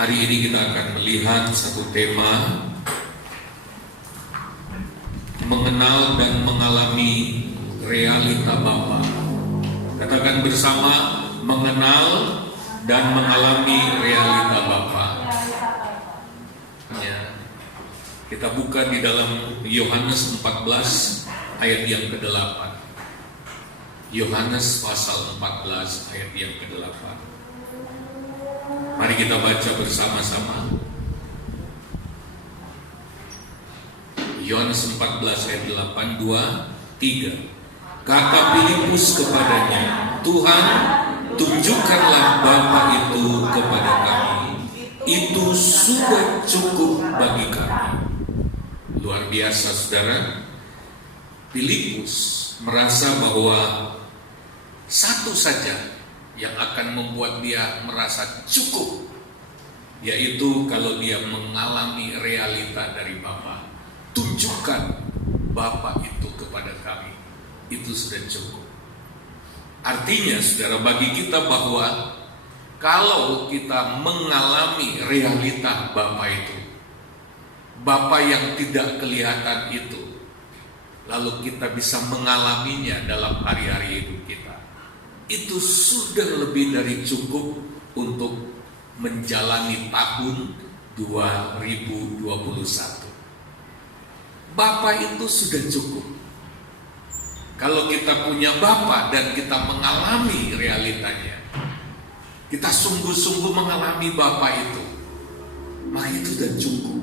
Hari ini kita akan melihat satu tema mengenal dan mengalami realita Bapa. Katakan bersama, mengenal dan mengalami realita Bapa. Ya. Kita buka di dalam Yohanes 14 ayat yang ke-8. Yohanes pasal 14 ayat yang ke-8. Mari kita baca bersama-sama. Yohanes 14 ayat 8, 2, 3. Kata Filipus kepadanya, Tuhan, tunjukkanlah Bapa itu kepada kami. Itu sudah cukup bagi kami. Luar biasa, saudara. Filipus merasa bahwa satu saja yang akan membuat dia merasa cukup, yaitu kalau dia mengalami realita dari Bapa. Tunjukkan Bapa itu kepada kami, itu sudah cukup. Artinya, saudara, bagi kita bahwa kalau kita mengalami realita Bapa itu, Bapa yang tidak kelihatan itu, lalu kita bisa mengalaminya dalam hari-hari hidup kita, itu sudah lebih dari cukup untuk menjalani tahun 2021. Bapa itu sudah cukup. Kalau kita punya Bapa dan kita mengalami realitanya, kita sungguh-sungguh mengalami Bapa itu, maka itu sudah cukup.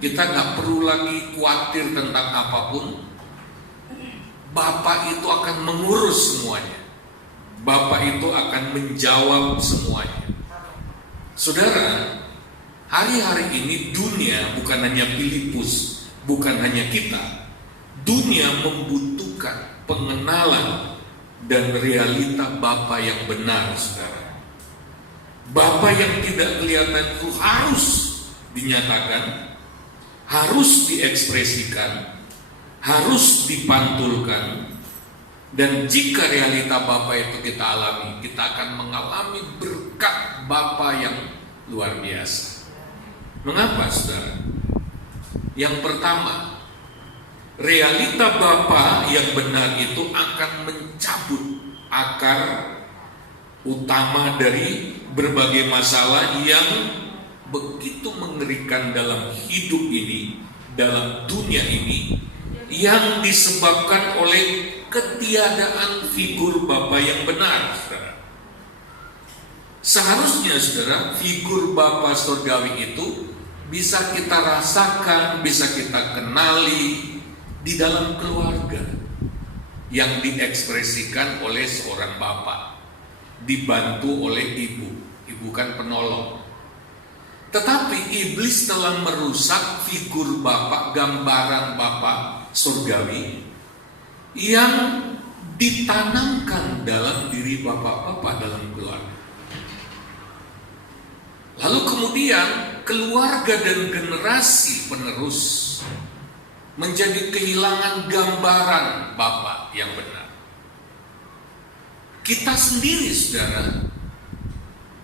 Kita nggak perlu lagi khawatir tentang apapun. Bapa itu akan mengurus semuanya. Bapa itu akan menjawab semuanya. Saudara, hari-hari ini dunia, bukan hanya Filipus, bukan hanya kita, dunia membutuhkan pengenalan dan realita Bapa yang benar, saudara. Bapa yang tidak kelihatan itu harus dinyatakan, harus diekspresikan, harus dipantulkan. Dan jika realita Bapa itu kita alami, kita akan mengalami berkat Bapa yang luar biasa. Mengapa, saudara? Yang pertama, realita Bapa yang benar itu akan mencabut akar utama dari berbagai masalah yang begitu mengerikan dalam hidup ini, dalam dunia ini, yang disebabkan oleh ketiadaan figur Bapa yang benar, saudara. Seharusnya, saudara, figur Bapa surgawi itu bisa kita rasakan, bisa kita kenali di dalam keluarga yang diekspresikan oleh seorang Bapa, dibantu oleh ibu. Ibu kan penolong. Tetapi iblis telah merusak figur Bapa, gambaran Bapa surgawi yang ditanamkan dalam diri bapak-bapak dalam keluarga. Lalu kemudian keluarga dan generasi penerus menjadi kehilangan gambaran Bapa yang benar. Kita sendiri, saudara,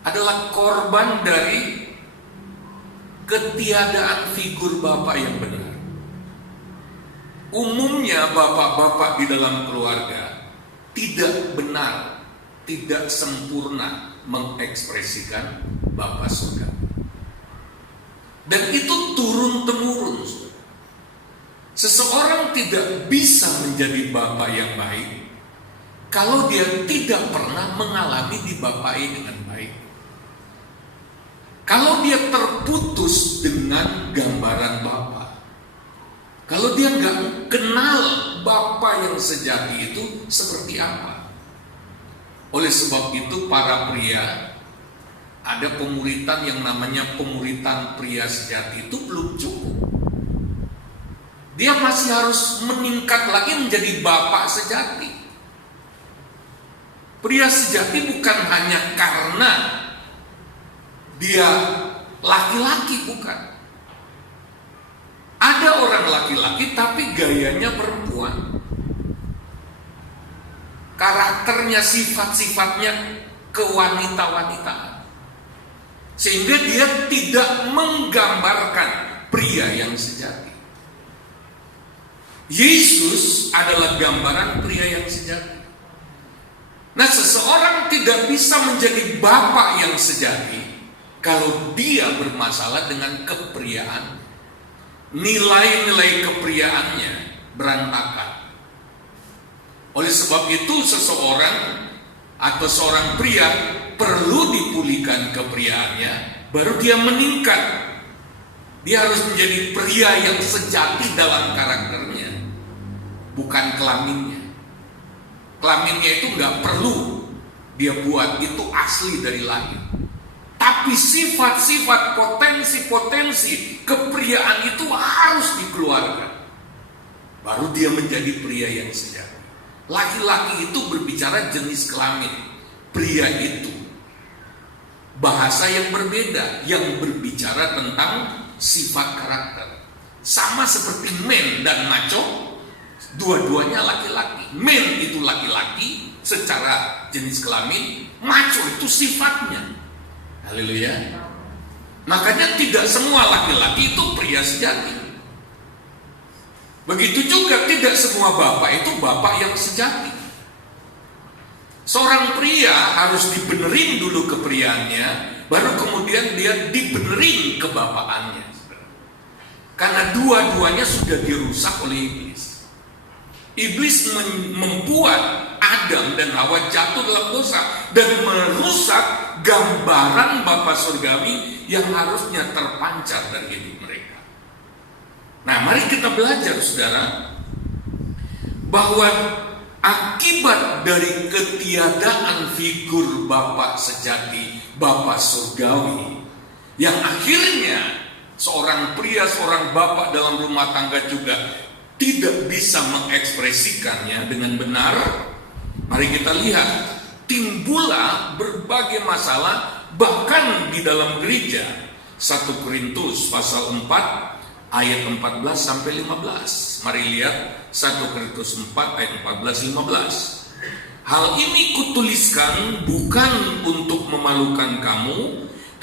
adalah korban dari ketiadaan figur Bapa yang benar. Umumnya bapak-bapak di dalam keluarga tidak benar, tidak sempurna mengekspresikan Bapa surga. Dan itu turun-temurun. Seseorang tidak bisa menjadi Bapa yang baik kalau dia tidak pernah mengalami dibapai dengan baik. Kalau dia terputus dengan gambaran Bapa, kalau dia nggak kenal Bapa yang sejati itu seperti apa. Oleh sebab itu para pria, ada pemuritan yang namanya pemuritan pria sejati itu belum cukup. Dia masih harus meningkat lagi menjadi Bapa sejati. Pria sejati bukan hanya karena dia laki-laki, bukan. Ada orang laki-laki tapi gayanya perempuan. Karakternya, sifat-sifatnya kewanita-wanitaan. sehingga dia tidak menggambarkan pria yang sejati. Yesus adalah gambaran pria yang sejati. Nah, seseorang tidak bisa menjadi bapak yang sejati kalau dia bermasalah dengan kepriaan. Nilai-nilai kepriaannya berantakan. Oleh sebab itu seseorang atau seorang pria perlu dipulihkan kepriaannya, baru dia meningkat. Dia harus menjadi pria yang sejati dalam karakternya, bukan kelaminnya. Kelaminnya itu nggak perlu dia buat, itu asli dari lahir. Tapi sifat-sifat, potensi-potensi kepriaan itu harus dikeluarkan, baru dia menjadi pria yang sejati. Laki-laki itu berbicara jenis kelamin, pria itu bahasa yang berbeda, yang berbicara tentang sifat karakter. Sama seperti men dan macho, dua-duanya laki-laki. Men itu laki-laki secara jenis kelamin, macho itu sifatnya. Haleluya. Makanya tidak semua laki-laki itu pria sejati. Begitu juga tidak semua bapak itu bapak yang sejati. Seorang pria harus dibenerin dulu kepriaannya, baru kemudian dia dibenerin kebapaannya. Karena dua-duanya sudah dirusak oleh iblis. Iblis membuat Adam dan Hawa jatuh dalam dosa dan merusak gambaran Bapa Surgawi yang harusnya terpancar dari hidup mereka. Nah, mari kita belajar, saudara, bahwa akibat dari ketiadaan figur Bapa sejati, Bapa Surgawi, yang akhirnya seorang pria, seorang bapak dalam rumah tangga juga tidak bisa mengekspresikannya dengan benar. Mari kita lihat, timbullah berbagai masalah bahkan di dalam gereja. 1 Korintus pasal 4 ayat 14 sampai 15. Mari lihat 1 Korintus 4 ayat 14-15. Hal ini kutuliskan bukan untuk memalukan kamu,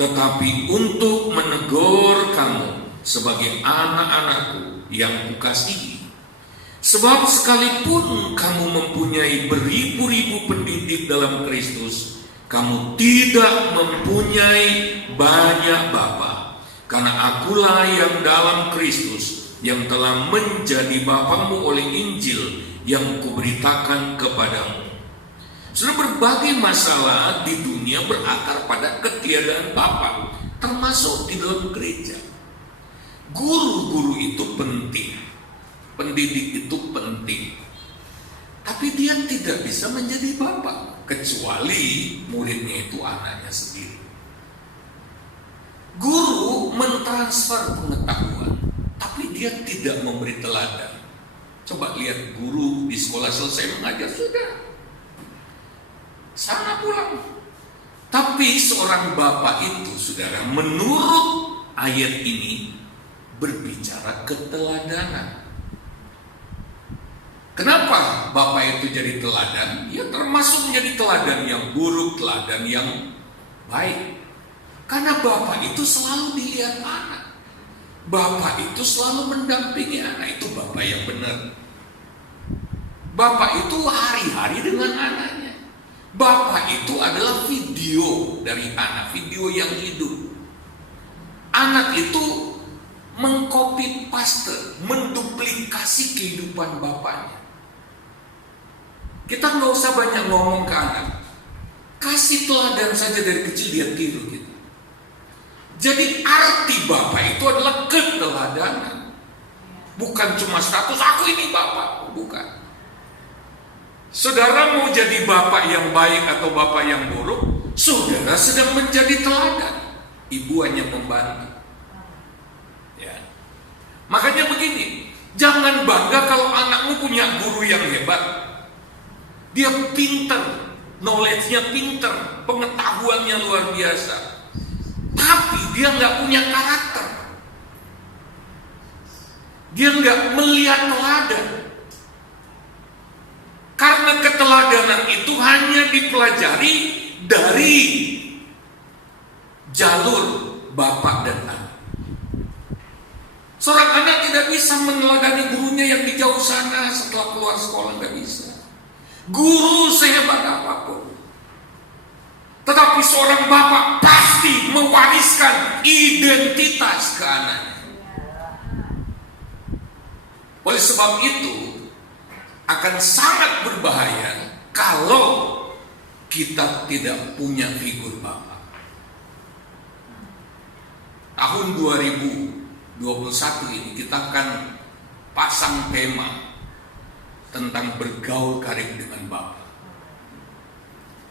tetapi untuk menegur kamu sebagai anak-anakku yang kukasihi. Sebab sekalipun kamu mempunyai beribu-ribu pendidik dalam Kristus, kamu tidak mempunyai banyak bapa. Karena akulah yang dalam Kristus, yang telah menjadi bapamu oleh Injil yang kuberitakan kepadamu. Sudah berbagai masalah di dunia berakar pada ketiadaan bapa, termasuk di dalam gereja. Guru-guru itu penting, pendidik itu penting, tapi dia tidak bisa menjadi bapak kecuali muridnya itu anaknya sendiri. Guru mentransfer pengetahuan, tapi dia tidak memberi teladan. Coba lihat guru di sekolah selesai mengajar, sudah sana pulang. Tapi seorang bapak itu, saudara, menurut ayat ini berbicara keteladanan. Kenapa bapak itu jadi teladan? Ya termasuk menjadi teladan yang buruk, teladan yang baik. Karena bapak itu selalu dilihat anak. Bapak itu selalu mendampingi anak. Itu bapak yang benar. Bapak itu hari-hari dengan anaknya. Bapak itu adalah video dari anak, video yang hidup. Anak itu mengcopy paste, menduplikasi kehidupan bapaknya. Kita nggak usah banyak ngomong ke anak. Kasih teladan saja dari kecil, dia tiru gitu. Jadi arti bapak itu adalah keteladanan. Bukan cuma status aku ini bapak, bukan. Saudara mau jadi bapak yang baik atau bapak yang buruk, saudara sedang menjadi teladan. Ibu hanya membantu. Ya. Makanya begini, jangan bangga kalau anakmu punya guru yang hebat. Dia pinter, knowledge-nya pinter, pengetahuannya luar biasa. Tapi dia nggak punya karakter. Dia nggak melihat teladan. Karena keteladanan itu hanya dipelajari dari jalur bapak dan anak. Seorang anak tidak bisa meneladani gurunya yang di jauh sana setelah keluar sekolah, nggak bisa. Guru sehebat apapun, tetapi seorang bapak pasti mewariskan identitas ke anaknya. Oleh sebab itu, akan sangat berbahaya kalau kita tidak punya figur bapak. Tahun 2021 ini kita akan pasang tema tentang bergaul karib dengan bapak.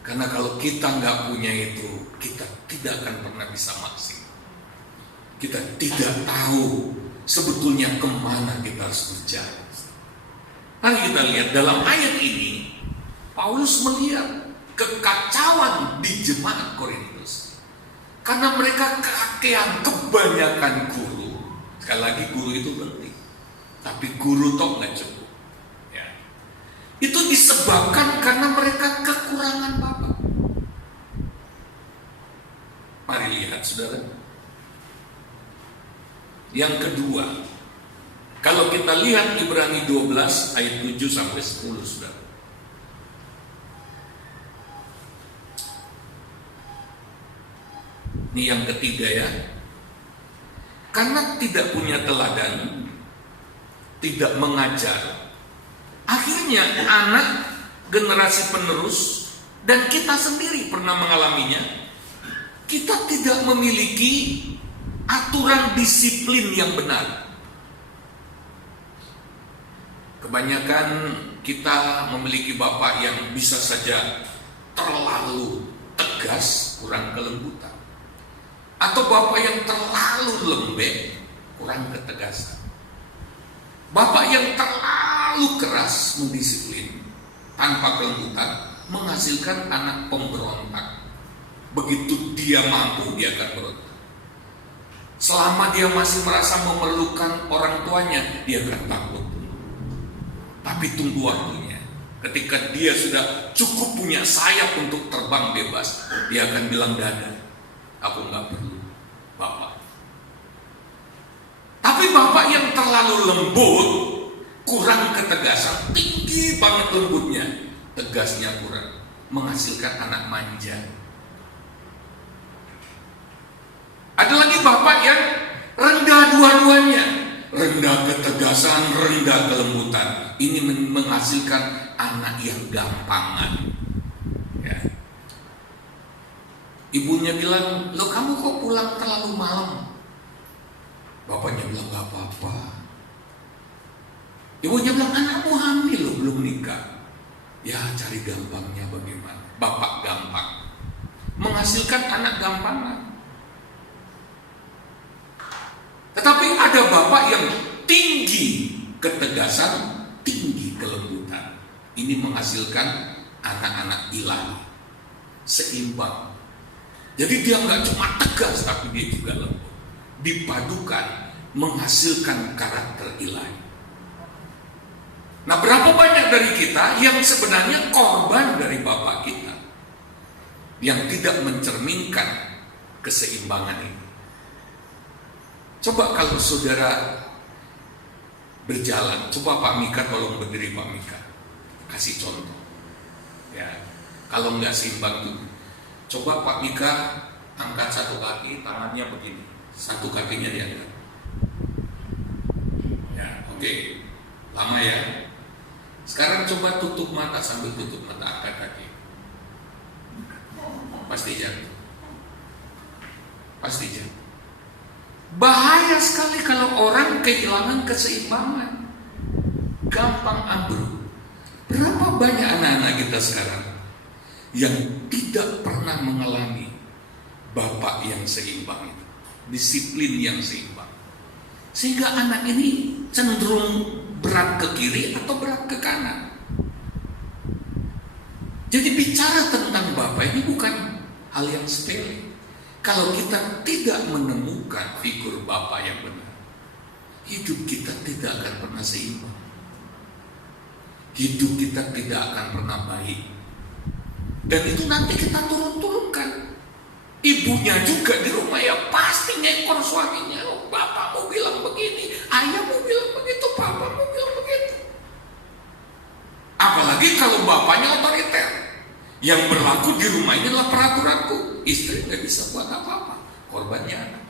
Karena kalau kita nggak punya itu, kita tidak akan pernah bisa maksimal. Kita tidak tahu sebetulnya kemana kita harus berjalan. Mari kita lihat dalam ayat ini, Paulus melihat kekacauan di jemaat Korintus. Karena mereka kebanyakan guru. Sekali lagi, guru itu penting, tapi guru toh nggak cukup. Ya. Itu disebabkan karena mereka kekurangan bapak. Mari lihat, saudara. Yang kedua, kalau kita lihat Ibrani 12 ayat 7 sampai 10, saudara. Ini yang ketiga ya. Karena tidak punya teladan, tidak mengajar, akhirnya anak, generasi penerus, dan kita sendiri pernah mengalaminya, kita tidak memiliki aturan disiplin yang benar. Kebanyakan kita memiliki bapak yang bisa saja terlalu tegas, kurang kelembutan, atau bapak yang terlalu lembek, kurang ketegasan. Bapak yang terlalu keras mendisiplin tanpa kelembutan menghasilkan anak pemberontak. Begitu dia mampu, dia akan berontak. Selama dia masih merasa memerlukan orang tuanya, dia akan takut. Tapi tunggu waktunya. Ketika dia sudah cukup punya sayap untuk terbang bebas, dia akan bilang, "Dada, aku nggak perlu bapak." Tapi bapak yang terlalu lembut, kurang ketegasan, tinggi banget lembutnya, tegasnya kurang, menghasilkan anak manja. Ada lagi bapak yang rendah dua-duanya, rendah ketegasan, rendah kelembutan. Ini menghasilkan anak yang gampangan. Ya. Ibunya bilang, "Loh, kamu kok pulang terlalu malam?" Bapaknya bilang, "Gak apa-apa." Ibunya bilang, "Anakmu hamil loh, belum nikah." Ya, cari gampangnya bagaimana? Bapak gampang menghasilkan anak gampangan. Tetapi ada bapak yang tinggi ketegasan, tinggi kelembutan. Ini menghasilkan anak-anak ilahi, seimbang. Jadi dia nggak cuma tegas, tapi dia juga lembut. Dipadukan menghasilkan karakter ilahi. Nah, berapa banyak dari kita yang sebenarnya korban dari bapak kita yang tidak mencerminkan keseimbangan ini? Coba kalau saudara berjalan, coba Pak Mika tolong berdiri, Pak Mika, kasih contoh. Ya, kalau nggak seimbang tuh, coba Pak Mika angkat satu kaki, tangannya begini, satu kakinya diangkat. Ya, oke, lama ya. Sekarang coba tutup mata, sambil tutup mata, angkat kaki. Pasti jatuh. Pasti jatuh. Bahaya sekali kalau orang kehilangan keseimbangan, gampang ambruk. Berapa banyak anak-anak kita sekarang yang tidak pernah mengalami bapak yang seimbang itu, disiplin yang seimbang, sehingga anak ini cenderung berat ke kiri atau berat ke kanan. Jadi bicara tentang bapak ini bukan hal yang sepele. Kalau kita tidak menemukan figur bapak yang benar, hidup kita tidak akan pernah seimbang. Hidup kita tidak akan pernah baik. Dan itu nanti kita turun-turunkan. Ibunya juga di rumah ya pasti ngekor suaminya. Oh, bapakmu bilang begini, ayahmu bilang begitu, papamu bilang begitu. Apalagi kalau bapaknya otoriter. Yang berlaku di rumah ini adalah peraturanku. Istri nggak bisa buat apa-apa, korbannya anak.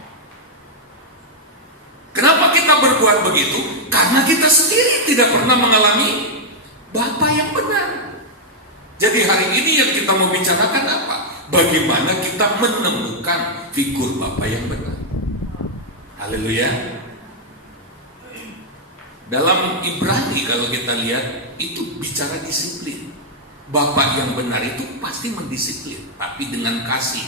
Kenapa kita berbuat begitu? Karena kita sendiri tidak pernah mengalami Bapa yang benar. Jadi hari ini yang kita mau bicarakan apa? Bagaimana kita menemukan figur Bapa yang benar. Haleluya. Dalam Ibrani kalau kita lihat itu bicara disiplin. Bapak yang benar itu pasti mendisiplin, tapi dengan kasih.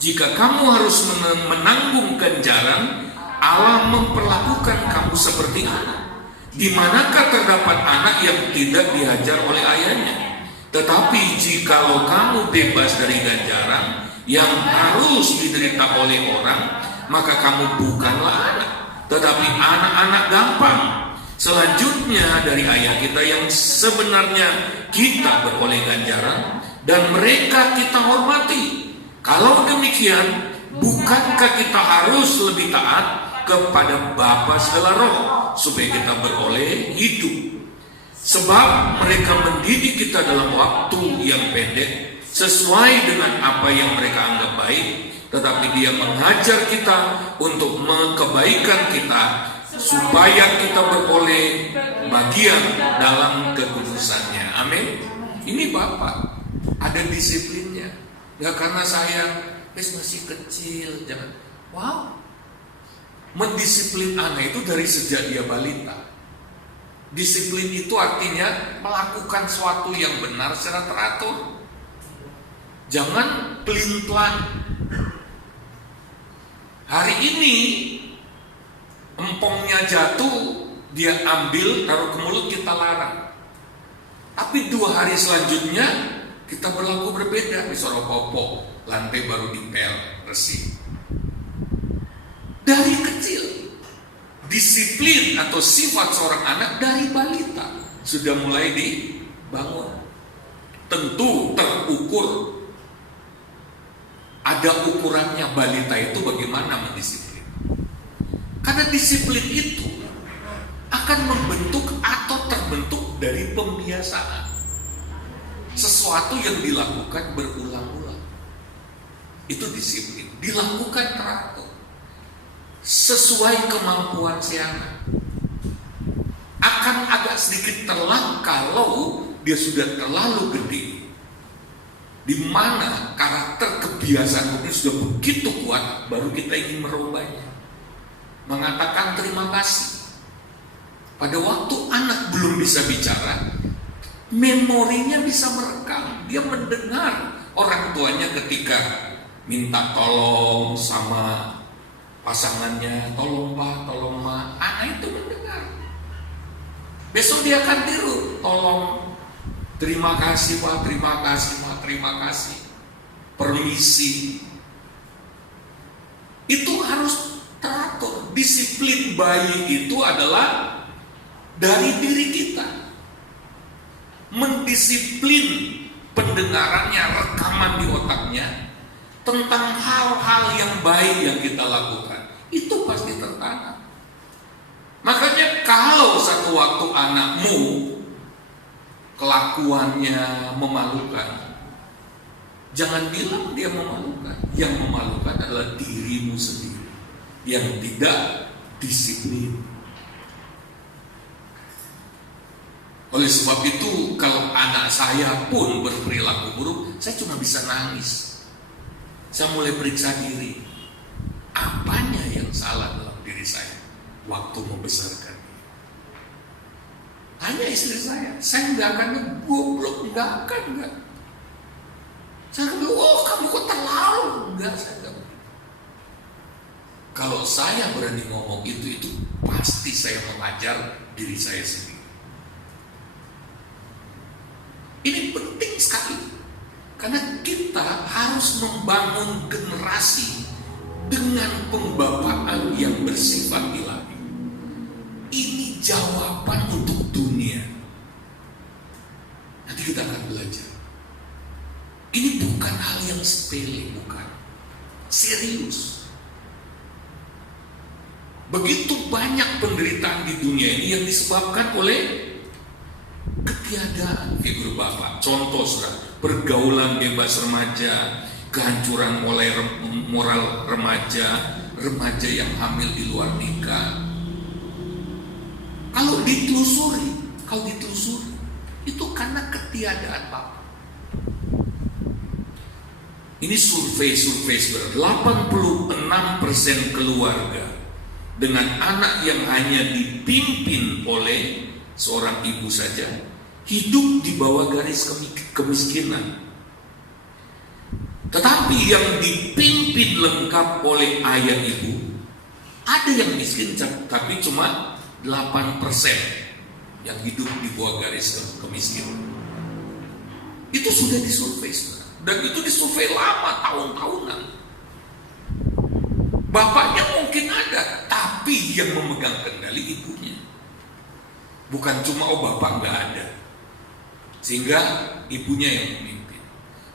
Jika kamu harus menanggung ganjaran, Allah memperlakukan kamu seperti anak. Di manakah terdapat anak yang tidak diajar oleh ayahnya? Tetapi jikalau kamu bebas dari ganjaran yang harus diderita oleh orang, maka kamu bukanlah anak, tetapi anak-anak gampang. Selanjutnya dari ayah kita yang sebenarnya kita beroleh ganjaran dan mereka kita hormati. Kalau demikian, bukankah kita harus lebih taat kepada Bapa segala roh supaya kita beroleh hidup? Sebab mereka mendidik kita dalam waktu yang pendek sesuai dengan apa yang mereka anggap baik, tetapi Dia mengajar kita untuk kebaikan kita supaya kita beroleh bagian dalam kekudusannya. Amin. Ini Bapak ada disiplinnya. Ya karena saya masih kecil, jangan. Wow. Mendisiplin anak itu dari sejak dia balita. Disiplin itu artinya melakukan sesuatu yang benar secara teratur. Jangan pelin-pelan. Hari ini empongnya jatuh, dia ambil, taruh ke mulut, kita larang. Tapi 2 hari selanjutnya kita berlaku berbeda. Disuruh popok, lantai baru dipel, bersih. Dari kecil, disiplin atau sifat seorang anak dari balita sudah mulai dibangun. Tentu terukur. Ada ukurannya balita itu bagaimana mendisiplin. Karena disiplin itu akan membentuk atau terbentuk dari pembiasaan. Sesuatu yang dilakukan berulang-ulang. Itu disiplin. Dilakukan teratur. Sesuai kemampuan si anak. Akan agak sedikit telat kalau dia sudah terlalu gede. Di mana karakter kebiasaan itu sudah begitu kuat, baru kita ingin merubahnya. Mengatakan terima kasih. Pada waktu anak belum bisa bicara, memorinya bisa merekam. Dia mendengar orang tuanya ketika minta tolong sama pasangannya, tolong Pak, tolong Ma. Anak itu mendengar. Besok dia akan tiru, tolong, terima kasih Pak, terima kasih Ma, terima kasih, permisi. Itu harus teratur. Disiplin bayi itu adalah dari diri kita. Mendisiplin pendengarannya, rekaman di otaknya tentang hal-hal yang baik yang kita lakukan. Itu pasti tertanam. Makanya kalau satu waktu anakmu kelakuannya memalukan, jangan bilang dia memalukan. Yang memalukan adalah dirimu sendiri yang tidak disiplin. Oleh sebab itu, kalau anak saya pun berperilaku buruk, saya cuma bisa nangis. Saya mulai periksa diri. Apanya yang salah dalam diri saya waktu membesarkan dia? Tanya istri saya nggak akan goblok, nggak akan. Saya bilang, oh kamu kok terlalu? Enggak, saya nggak. Kalau saya berani ngomong itu pasti saya mengajar diri saya sendiri. Ini penting sekali, karena kita harus membangun generasi dengan pembapaan yang bersifat ilahi. Ini jawaban untuk dunia. Nanti kita akan belajar. Ini bukan hal yang sepele, bukan. serius. Begitu banyak penderitaan di dunia ini yang disebabkan oleh ketiadaan figur bapak. Contoh saudara, pergaulan bebas remaja, kehancuran moral remaja, remaja yang hamil di luar nikah. Kalau ditelusuri, itu karena ketiadaan bapak. Ini survei 86% keluarga dengan anak yang hanya dipimpin oleh seorang ibu saja hidup di bawah garis kemiskinan. Tetapi yang dipimpin lengkap oleh ayah ibu, ada yang miskin tapi cuma 8% yang hidup di bawah garis kemiskinan. Itu sudah disurvei, dan itu disurvei lama, tahun-tahunan. Bapaknya mungkin ada, tapi yang memegang kendali ibunya. Bukan cuma bapak nggak ada, sehingga ibunya yang memimpin.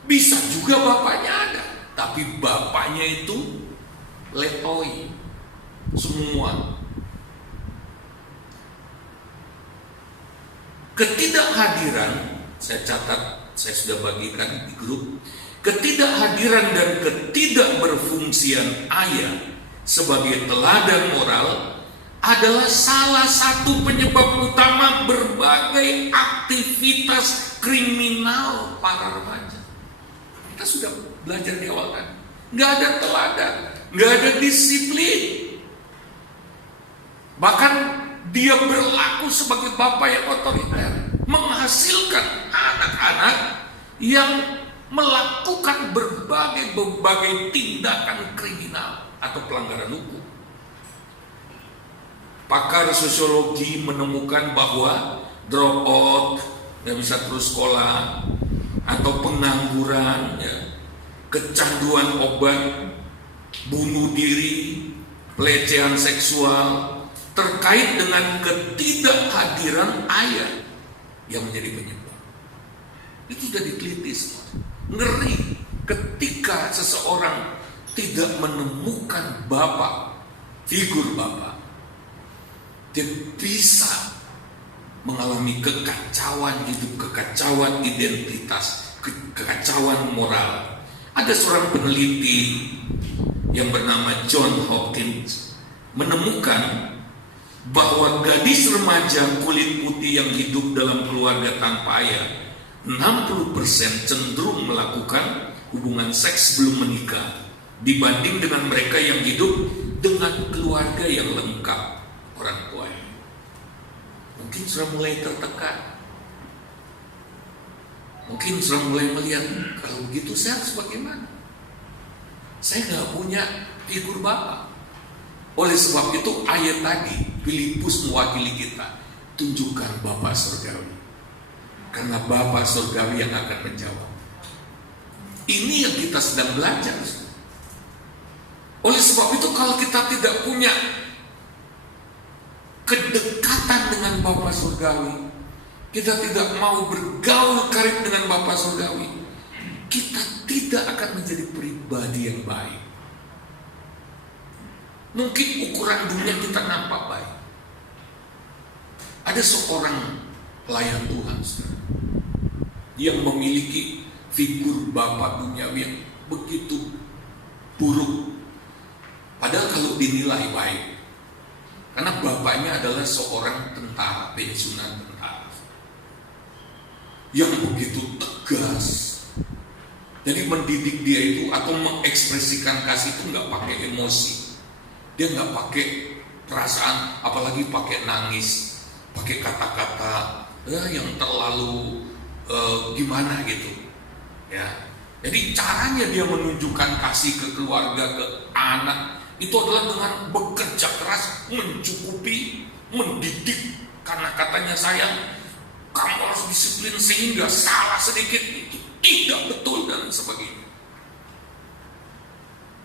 Bisa juga bapaknya ada, tapi bapaknya itu letoi semua. Ketidakhadiran, saya catat, saya sudah bagikan di grup. Ketidakhadiran dan ketidakberfungsian ayah sebagai teladan moral adalah salah satu penyebab utama berbagai aktivitas kriminal para remaja. Kita sudah belajar di awal kan, nggak ada teladan, nggak ada disiplin. Bahkan dia berlaku sebagai bapak yang otoriter, menghasilkan anak-anak yang melakukan berbagai tindakan kriminal atau pelanggaran hukum. Pakar sosiologi menemukan bahwa drop out, nggak bisa terus sekolah, atau pengangguran, kecanduan obat, bunuh diri, pelecehan seksual, terkait dengan ketidakhadiran ayah yang menjadi penyebab. Itu sudah diteliti semua. Ngeri ketika seseorang tidak menemukan bapak, figur bapak, dia bisa mengalami kekacauan hidup, kekacauan identitas, kekacauan moral. Ada seorang peneliti yang bernama John Hopkins menemukan bahwa gadis remaja kulit putih yang hidup dalam keluarga tanpa ayah 60% cenderung melakukan hubungan seks sebelum menikah dibanding dengan mereka yang hidup dengan keluarga yang lengkap orang tuanya. Mungkin sudah mulai tertekan, mungkin sudah mulai melihat, kalau begitu saya harus bagaimana? Saya nggak punya figur bapak. Oleh sebab itu ayat tadi Filipus mewakili kita, tunjukkan Bapa surgawi, karena Bapa surgawi yang akan menjawab. Ini yang kita sedang belajar. Oleh sebab itu kalau kita tidak punya kedekatan dengan Bapa surgawi, kita tidak mau bergaul karib dengan Bapa surgawi, kita tidak akan menjadi pribadi yang baik. Mungkin ukuran dunia kita nampak baik. Ada seorang pelayan Tuhan yang memiliki figur bapak duniawi yang begitu buruk, padahal kalau dinilai baik, karena bapaknya adalah seorang tentara, pensiunan tentara yang begitu tegas. Jadi mendidik dia itu atau mengekspresikan kasih itu nggak pakai emosi. Dia nggak pakai perasaan, apalagi pakai nangis, pakai kata-kata yang terlalu gimana gitu, ya. Jadi caranya dia menunjukkan kasih ke keluarga, ke anak, itu adalah dengan bekerja keras, mencukupi, mendidik. Karena katanya sayang, kamu harus disiplin sehingga salah sedikit itu tidak betul dan sebagainya.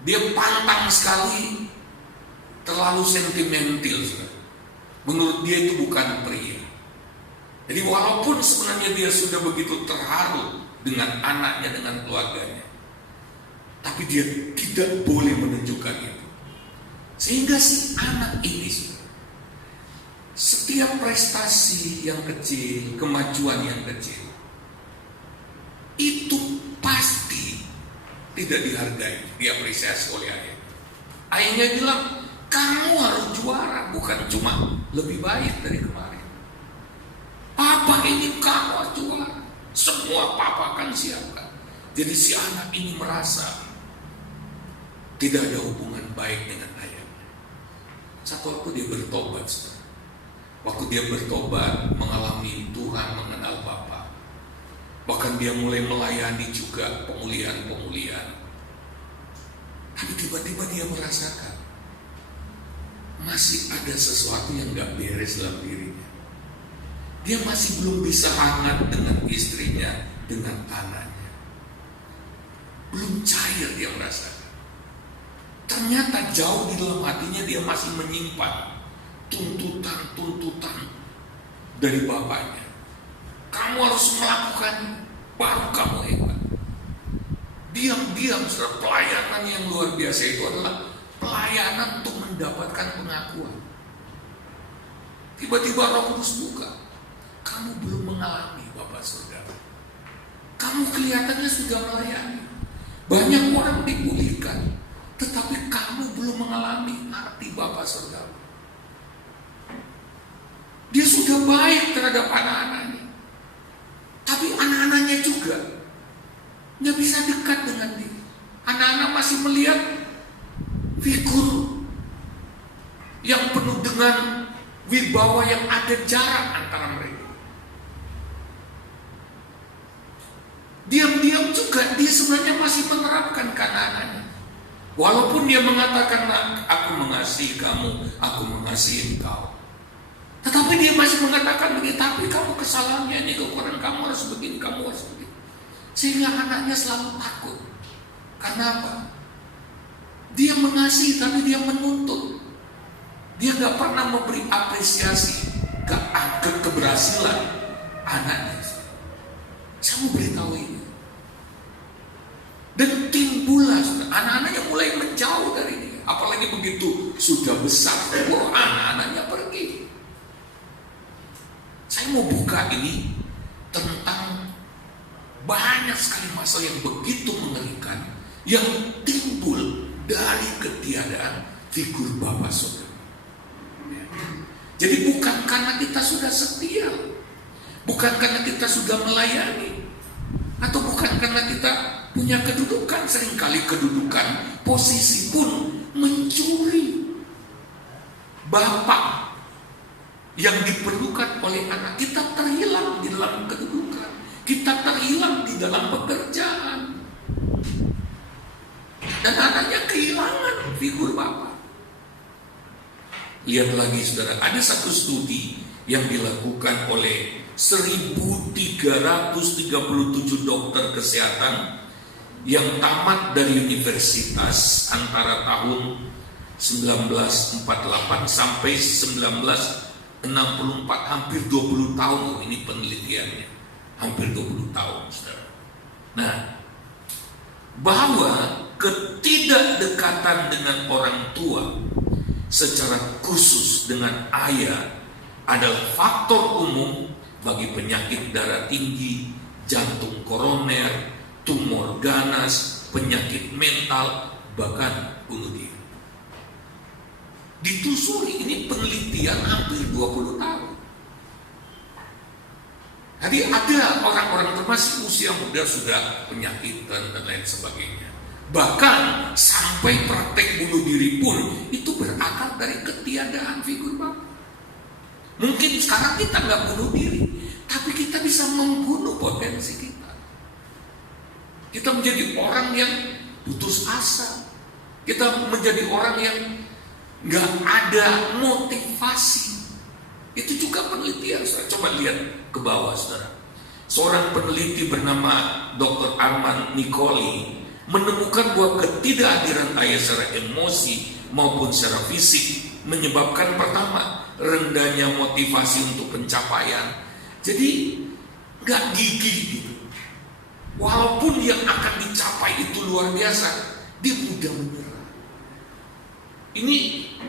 Dia pantang sekali, terlalu sentimental. Menurut dia itu bukan pria. Jadi walaupun sebenarnya dia sudah begitu terharu dengan anaknya, dengan keluarganya, tapi dia tidak boleh menunjukkan itu. Sehingga si anak ini, setiap prestasi yang kecil, kemajuan yang kecil, itu pasti tidak dihargai, diapresiasi oleh ayah. Ayahnya bilang, kamu harus juara, bukan cuma lebih baik dari kemarin. Papa ini kamu harus juara, semua papa akan siapkan. Jadi si anak ini merasa tidak ada hubungan baik dengan ayahnya. Satu waktu dia bertobat. Waktu dia bertobat, mengalami Tuhan, mengenal Bapa. Bahkan dia mulai melayani juga pemulihan-pemulihan. Tapi tiba-tiba dia merasakan masih ada sesuatu yang gak beres dalam dirinya. Dia masih belum bisa hangat dengan istrinya, dengan anaknya. Belum cair dia merasakan. Ternyata jauh di dalam hatinya dia masih menyimpan tuntutan dari bapaknya. Kamu harus melakukan, baru kamu hebat. Diam-diam pelayanan yang luar biasa itu adalah pelayanan untuk mendapatkan pengakuan. Tiba-tiba Roh Kudus buka. Kamu belum mengalami Bapak Saudara. Kamu kelihatannya sudah melayani. Banyak orang dipulihkan, tetapi kamu belum mengalami arti Bapak Saudara. Dia sudah baik terhadap anak-anaknya, tapi anak-anaknya juga nggak bisa dekat dengan dia. Anak-anak masih melihat figur yang penuh dengan wibawa yang ada jarak antara mereka. Diam-diam juga dia sebenarnya masih menerapkan ke anak-anaknya. Walaupun dia mengatakan, aku mengasihi kamu, aku mengasihi engkau, tetapi dia masih mengatakan begini, tapi kamu kesalahannya ini, kekurangan kamu harus begini, kamu harus begini. Sehingga anaknya selalu takut. Karena apa? Dia mengasihi tapi dia menuntut. Dia gak pernah memberi apresiasi ke keberhasilan anaknya. Saya mau beritahu ini. Dan timbullah anak-anaknya mulai menjauh dari dia. Apalagi begitu sudah besar, anak-anaknya pergi. Saya mau buka ini tentang banyak sekali masalah yang begitu mengerikan yang timbul dari ketiadaan figur Bapak Saudara. Jadi bukan karena kita sudah setia, bukan karena kita sudah melayani, atau bukan karena kita punya kedudukan. Seringkali kedudukan, posisi pun mencuri Bapak yang diperlukan oleh anak. Kita terhilang di dalam kedudukan, kita terhilang di dalam pekerjaan, dan anaknya kehilangan figur Bapak. Lihat lagi saudara, ada satu studi yang dilakukan oleh 1.337 dokter kesehatan yang tamat dari universitas antara tahun 1948 sampai 1964, hampir 20 tahun ini penelitiannya, hampir 20 tahun saudara. Nah, bahwa ketidakdekatan dengan orang tua secara khusus dengan ayah adalah faktor umum bagi penyakit darah tinggi, jantung koroner, tumor ganas, penyakit mental, bahkan bunuh diri. Ditusuri, ini penelitian hampir 20 tahun. Jadi ada orang-orang termasuk usia muda sudah penyakitan dan lain sebagainya. Bahkan sampai praktek bunuh diri pun itu berakar dari ketiadaan figur Bapak. Mungkin sekarang kita nggak bunuh diri, tapi kita bisa membunuh potensi kita. Kita menjadi orang yang putus asa. Kita menjadi orang yang nggak ada motivasi. Itu juga penelitian. Coba lihat ke bawah, saudara. Seorang peneliti bernama Dr. Arman Nicoli menemukan bahwa ketidakhadiran ayah secara emosi maupun secara fisik menyebabkan pertama, rendahnya motivasi untuk pencapaian. Jadi nggak gigih gitu. Walaupun yang akan dicapai itu luar biasa, Dia mudah menyerah. Ini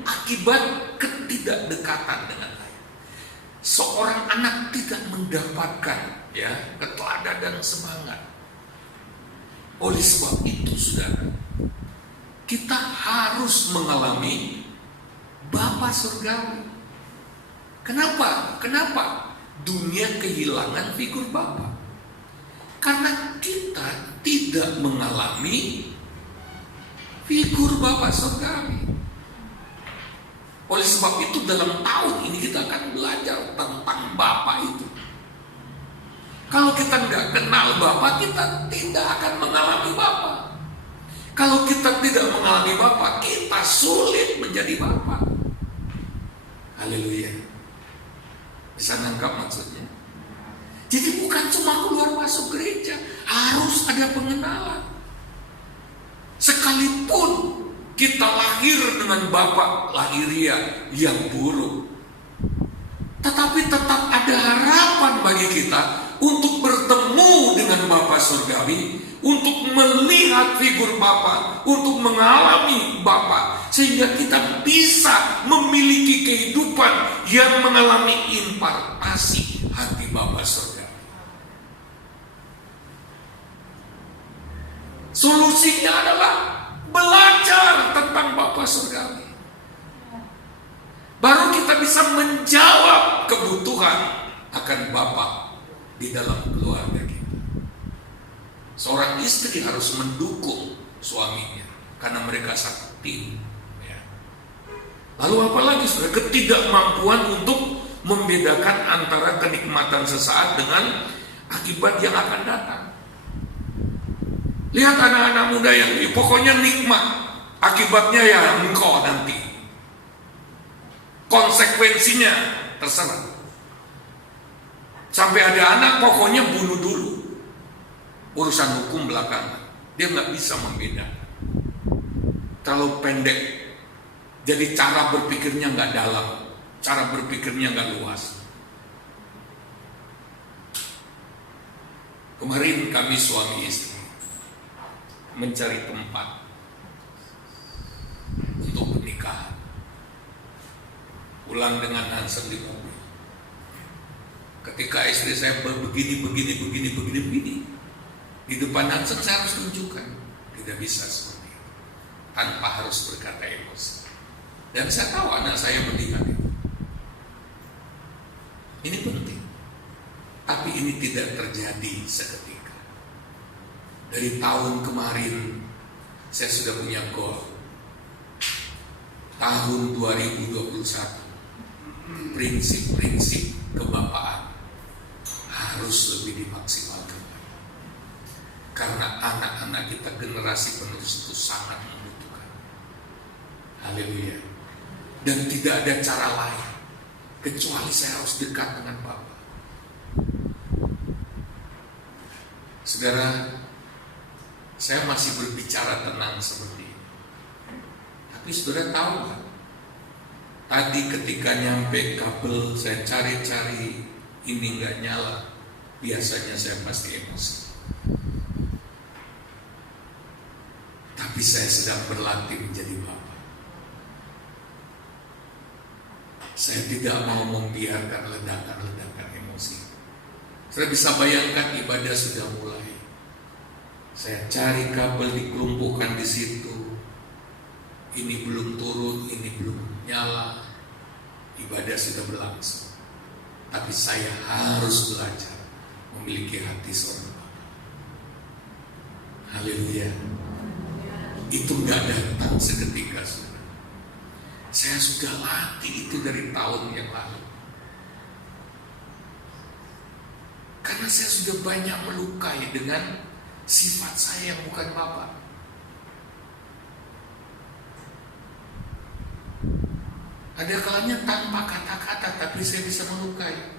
akibat ketidakdekatan dengan ayah. Seorang anak tidak mendapatkan keteladanan dan semangat. Oleh sebab itu, saudara, kita harus mengalami Bapa surgawi. Kenapa? Dunia kehilangan figur Bapa. Karena kita tidak mengalami figur Bapa surgawi. Oleh sebab itu dalam tahun ini kita akan belajar tentang Bapa itu. Kalau kita nggak kenal Bapa, kita tidak akan mengalami Bapa. Kalau kita tidak mengalami Bapa, kita sulit menjadi Bapa. Haleluya. Bisa nangkap maksudnya? Jadi bukan cuma keluar masuk gereja, harus ada pengenalan. Sekalipun kita lahir dengan bapak lahiriah yang buruk, tetapi tetap ada harapan bagi kita untuk bertemu dengan Bapa surgawi, untuk melihat figur Bapa, untuk mengalami Bapa, sehingga kita bisa memiliki kehidupan yang mengalami impartasi hati Bapa surgawi. Solusinya adalah belajar tentang Bapa surgawi. Baru kita bisa menjawab kebutuhan akan Bapa di dalam keluarga kita. Seorang istri harus mendukung suaminya karena mereka satu tim. Lalu apalagi saudara, ketidakmampuan untuk membedakan antara kenikmatan sesaat dengan akibat yang akan datang. Lihat anak-anak muda yang pokoknya nikmat, akibatnya ya engkau nanti. Konsekuensinya terserah. Sampai ada anak pokoknya bunuh dulu. Urusan hukum belakangan. Dia nggak bisa membedakan. Terlalu pendek. Jadi cara berpikirnya nggak dalam. Cara berpikirnya nggak luas. Kemarin kami suami istri mencari tempat untuk pernikahan. Pulang dengan Hansen di mobil. Ketika istri saya begini, di depan Hansen saya harus tunjukkan. Tidak bisa seperti itu. Tanpa harus berkata emosi. Dan saya tahu anak saya melihat itu. Ini penting. Tapi ini tidak terjadi seketika. Dari tahun kemarin saya sudah punya goal. Tahun 2021 prinsip-prinsip kebapaan harus lebih dimaksimalkan. Karena anak-anak kita generasi penerus itu sangat membutuhkan. Haleluya. Dan tidak ada cara lain kecuali saya harus dekat dengan Bapa. Saudara, saya masih berbicara tenang seperti ini. Tapi saudara tahu nggak? Tadi ketika nyampe kabel saya cari-cari, ini nggak nyala. Biasanya saya pasti emosi. Tapi saya sedang berlatih menjadi Bapa. Saya tidak mau membiarkan ledakan-ledakan emosi. Saya bisa bayangkan ibadah sudah mulai. Saya cari kabel dikelumpuhkan di situ. Ini belum turun, ini belum nyala. Ibadah sudah berlangsung. Tapi saya harus belajar memiliki hati seorang Bapa. Haleluya. Itu gak datang seketika, saudara. Saya sudah latih itu dari tahun yang lalu. Karena saya sudah banyak melukai dengan sifat saya yang bukan Bapa. Ada kalanya tanpa kata-kata, tapi saya bisa melukai.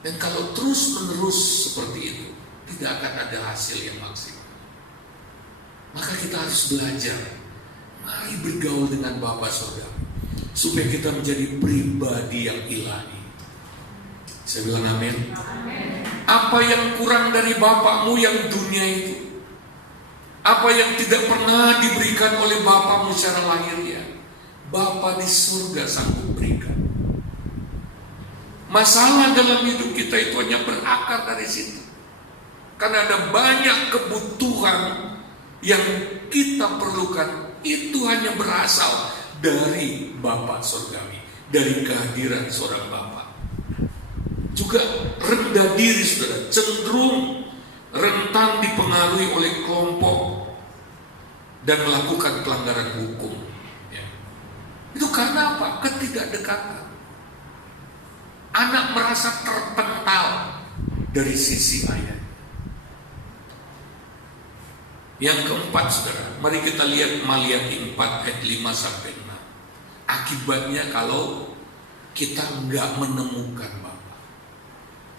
Dan kalau terus-menerus seperti itu, tidak akan ada hasil yang maksimal. Maka kita harus belajar. Mari bergaul dengan Bapa surga, supaya kita menjadi pribadi yang ilahi. Saya bilang amin. Apa yang kurang dari Bapakmu yang dunia itu? Apa yang tidak pernah diberikan oleh Bapamu secara lahiriah, Bapa di surga sanggup berikan. Masalah dalam hidup kita itu hanya berakar dari situ. Karena ada banyak kebutuhan yang kita perlukan, itu hanya berasal dari Bapa surgawi, dari kehadiran seorang Bapa. Juga rendah diri, saudara, cenderung rentan dipengaruhi oleh kelompok dan melakukan pelanggaran hukum. Ya. Itu karena apa? Ketidakdekatan. Anak merasa terpental dari sisi ayah. Yang keempat, saudara, mari kita lihat Maliaki 4 ayat 5 sampai 6. Akibatnya kalau kita nggak menemukan Bapa.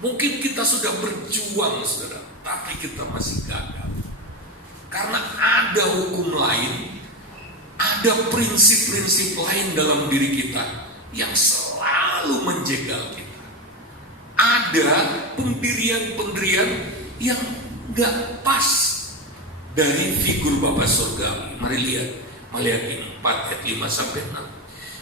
Mungkin kita sudah berjuang, saudara, tapi kita masih gagal. Karena ada hukum lain, ada prinsip-prinsip lain dalam diri kita yang selalu menjegal kita. Ada pendirian-pendirian yang nggak pas dari figur Bapa surgawi. Mari lihat Maliaki 4 ayat 5 sampai 6.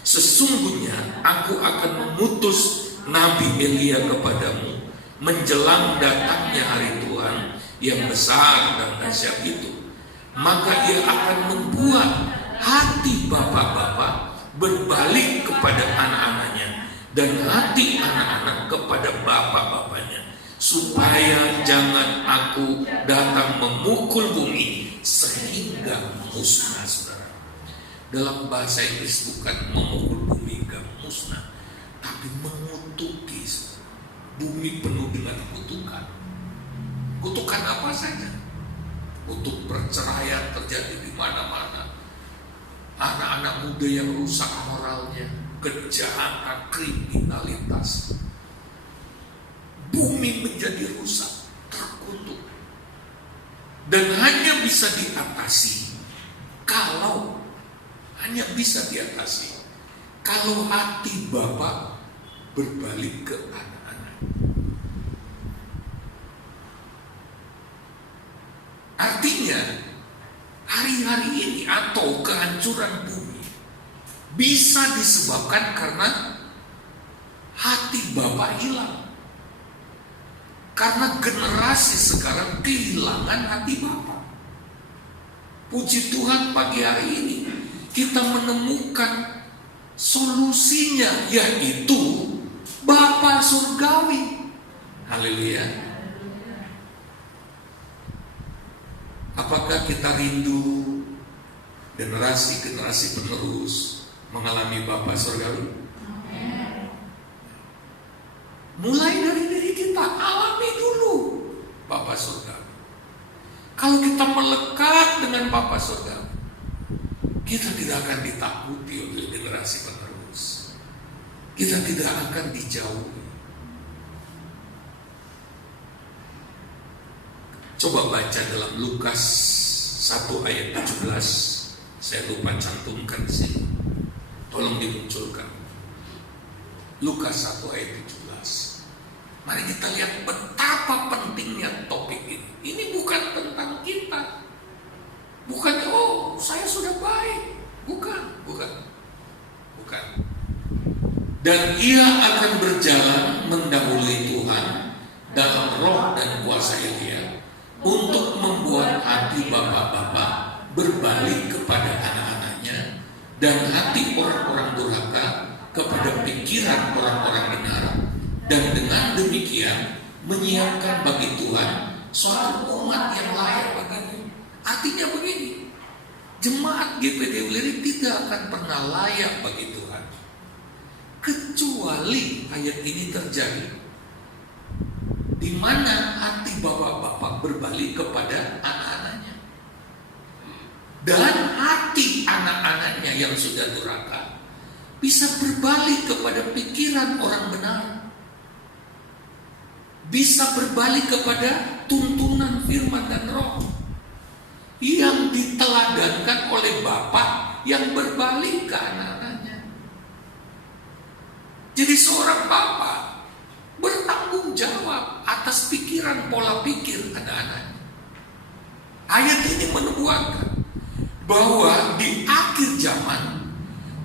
Sesungguhnya aku akan mengutus Nabi Elia kepadamu menjelang datangnya hari Tuhan yang besar dan dahsyat itu. Maka ia akan membuat hati bapak-bapak berbalik kepada anak-anaknya dan hati anak-anak kepada bapak-bapaknya, supaya jangan aku datang memukul bumi sehingga musnah, saudara. Dalam bahasa Inggris bukan memukul bumi hingga musnah, tapi mengutuki. Bumi penuh dengan kutukan. Kutukan apa saja? Kutuk perceraian terjadi di mana-mana. Anak-anak muda yang rusak moralnya, kejahatan, kriminalitas. Bumi menjadi rusak, terkutuk. Dan hanya bisa diatasi kalau hati Bapa berbalik ke anak. Artinya hari-hari ini atau kehancuran bumi bisa disebabkan karena hati Bapa hilang. Karena generasi sekarang kehilangan hati Bapa. Puji Tuhan, pagi hari ini kita menemukan solusinya, yaitu Bapa surgawi. Haleluya. Apakah kita rindu generasi-generasi penerus mengalami Bapa surgawi? Mulai dari diri kita, alami dulu Bapa surgawi. Kalau kita melekat dengan Bapa surgawi, kita tidak akan ditakuti oleh generasi penerus. Kita tidak akan dijauhi. Coba baca dalam Lukas 1 ayat 17. Saya lupa cantumkan di sini. Tolong dimunculkan. Lukas 1 ayat 17. Mari kita lihat betapa pentingnya topik ini. Ini bukan tentang kita. Bukan, oh saya sudah baik. Bukan. Dan ia akan berjalan mendahului Tuhan dalam roh dan kuasa Elia, untuk membuat hati bapak-bapak berbalik kepada anak-anaknya dan hati orang-orang durhaka kepada pikiran orang-orang benar, dan dengan demikian menyiapkan bagi Tuhan suatu umat yang layak bagimu. Artinya begini, jemaat GPD Uliri tidak akan pernah layak bagi Tuhan kecuali ayat ini terjadi, di mana hati bapak-bapak berbalik kepada anak-anaknya, dan hati anak-anaknya yang sudah durhaka bisa berbalik kepada pikiran orang benar, bisa berbalik kepada tuntunan firman dan roh yang diteladankan oleh Bapa yang berbalik ke anak-anaknya. Jadi seorang Bapa bertanggung jawab atas pikiran pola pikir anak-anaknya. Ayat ini menubuatkan bahwa di akhir zaman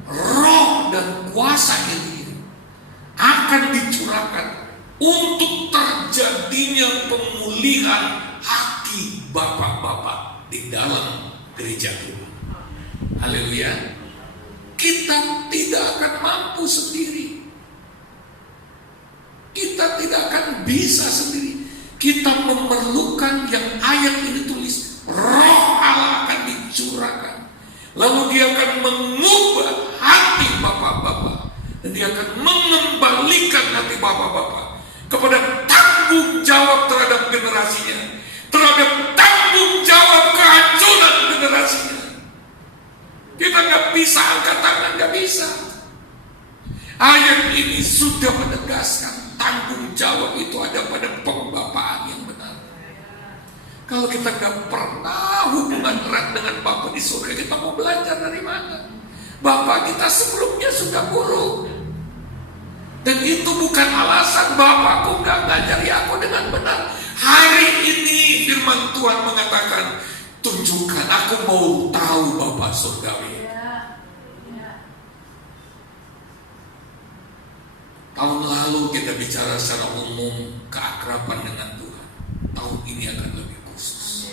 roh dan kuasa Elia akan dicurahkan untuk terjadinya pemulihan hati bapak-bapak di dalam gereja Tuhan. Haleluya. Kita tidak akan mampu sendiri. Kita tidak akan bisa sendiri. Kita memerlukan yang ayat ini tulis, roh Allah akan dicurahkan. Lalu dia akan mengubah hati bapak-bapak. Dan dia akan mengembalikan hati bapak-bapak kepada tanggung jawab terhadap generasinya, terhadap tanggung jawab kehancuran generasinya. Kita nggak bisa angkat tangan, nggak bisa. Ayat ini sudah menegaskan tanggung jawab itu ada pada pembapaan yang benar. Kalau kita nggak pernah hubungan erat dengan Bapa di surga, kita mau belajar dari mana? Bapak kita sebelumnya sudah buruk. Dan itu bukan alasan Bapakku nggak ngajari aku dengan benar. Hari ini firman Tuhan mengatakan, tunjukkan, aku mau tahu Bapa surgawi. Tahun lalu kita bicara secara umum keakraban dengan Tuhan. Tahun ini akan lebih khusus.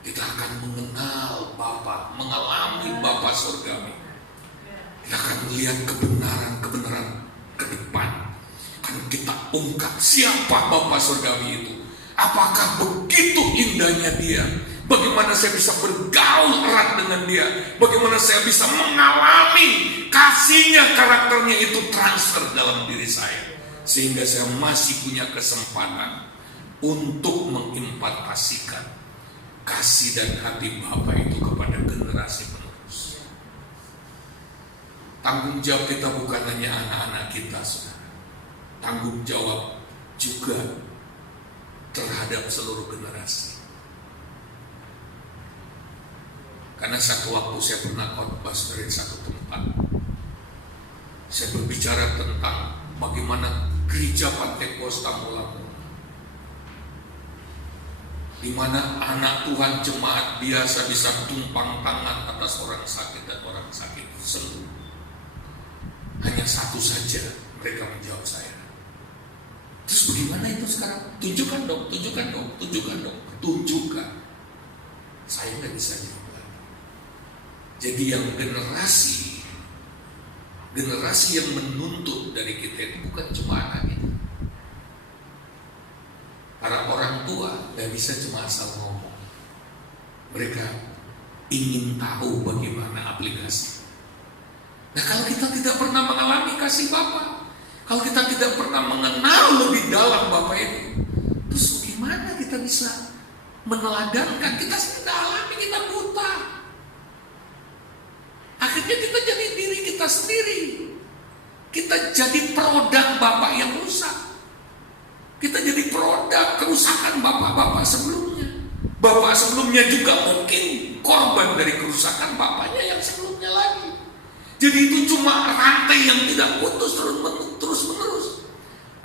Kita akan mengenal Bapa, mengalami Bapa surgawi. Kita akan melihat kebenaran ke depan. Akan kita ungkap siapa Bapa surgawi itu. Apakah begitu indahnya dia? Bagaimana saya bisa bergaul erat dengan dia? Bagaimana saya bisa mengalami kasihnya, karakternya itu transfer dalam diri saya, sehingga saya masih punya kesempatan untuk mengimplementasikan kasih dan hati Bapa itu kepada generasi penerus. Tanggung jawab kita bukan hanya anak-anak kita, saudara. Tanggung jawab juga terhadap seluruh generasi. Karena satu waktu saya pernah khotbah dari satu tempat. Saya berbicara tentang bagaimana gereja Pantekosta mula-mula, di mana anak Tuhan jemaat biasa bisa tumpang tangan atas orang sakit dan orang sakit sembuh. Hanya satu saja mereka menjawab saya. Terus bagaimana itu sekarang? Tunjukkan dong, tunjukkan dong, tunjukkan dong, tunjukkan. Saya nggak bisa jawab. Jadi yang generasi yang menuntut dari kita itu bukan cuma anak kita. Para orang tua nggak bisa cuma asal ngomong. Mereka ingin tahu bagaimana aplikasi. Nah, kalau kita tidak pernah mengalami kasih Bapa, kalau kita tidak pernah mengenal lebih dalam Bapa itu, terus bagaimana kita bisa meneladankan? Kita tidak alami, kita buta. Akhirnya kita jadi diri kita sendiri. Kita jadi produk Bapak yang rusak. Kita jadi produk kerusakan bapak-bapak sebelumnya. Bapak sebelumnya juga mungkin korban dari kerusakan bapaknya yang sebelumnya lagi. Jadi itu cuma rantai yang tidak putus terus menerus.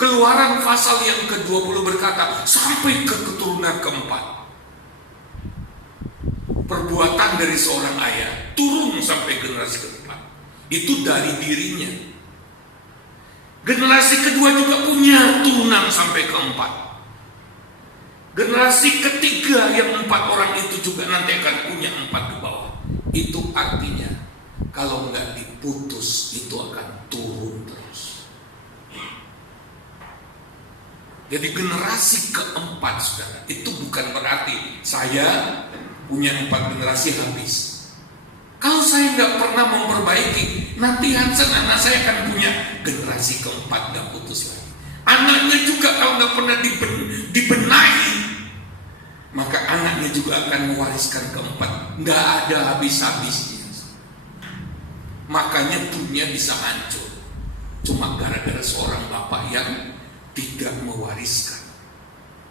Keluaran pasal yang ke-20 berkata sampai ke keturunan keempat. Perbuatan dari seorang ayah turun sampai generasi keempat. Itu dari dirinya. Generasi kedua juga punya turunan sampai keempat. Generasi ketiga yang 4 orang itu juga nanti akan punya 4 ke bawah. Itu artinya kalau nggak diputus itu akan turun terus. Jadi generasi keempat, saudara, itu bukan berarti saya punya 4 generasi habis. Kalau saya nggak pernah memperbaiki, nanti Hansen anak saya akan punya generasi keempat nggak putus lagi. Anaknya juga kalau nggak pernah dibenahi, maka anaknya juga akan mewariskan keempat. Nggak ada habis-habisnya. Makanya dunia bisa hancur cuma gara-gara seorang bapak yang tidak mewariskan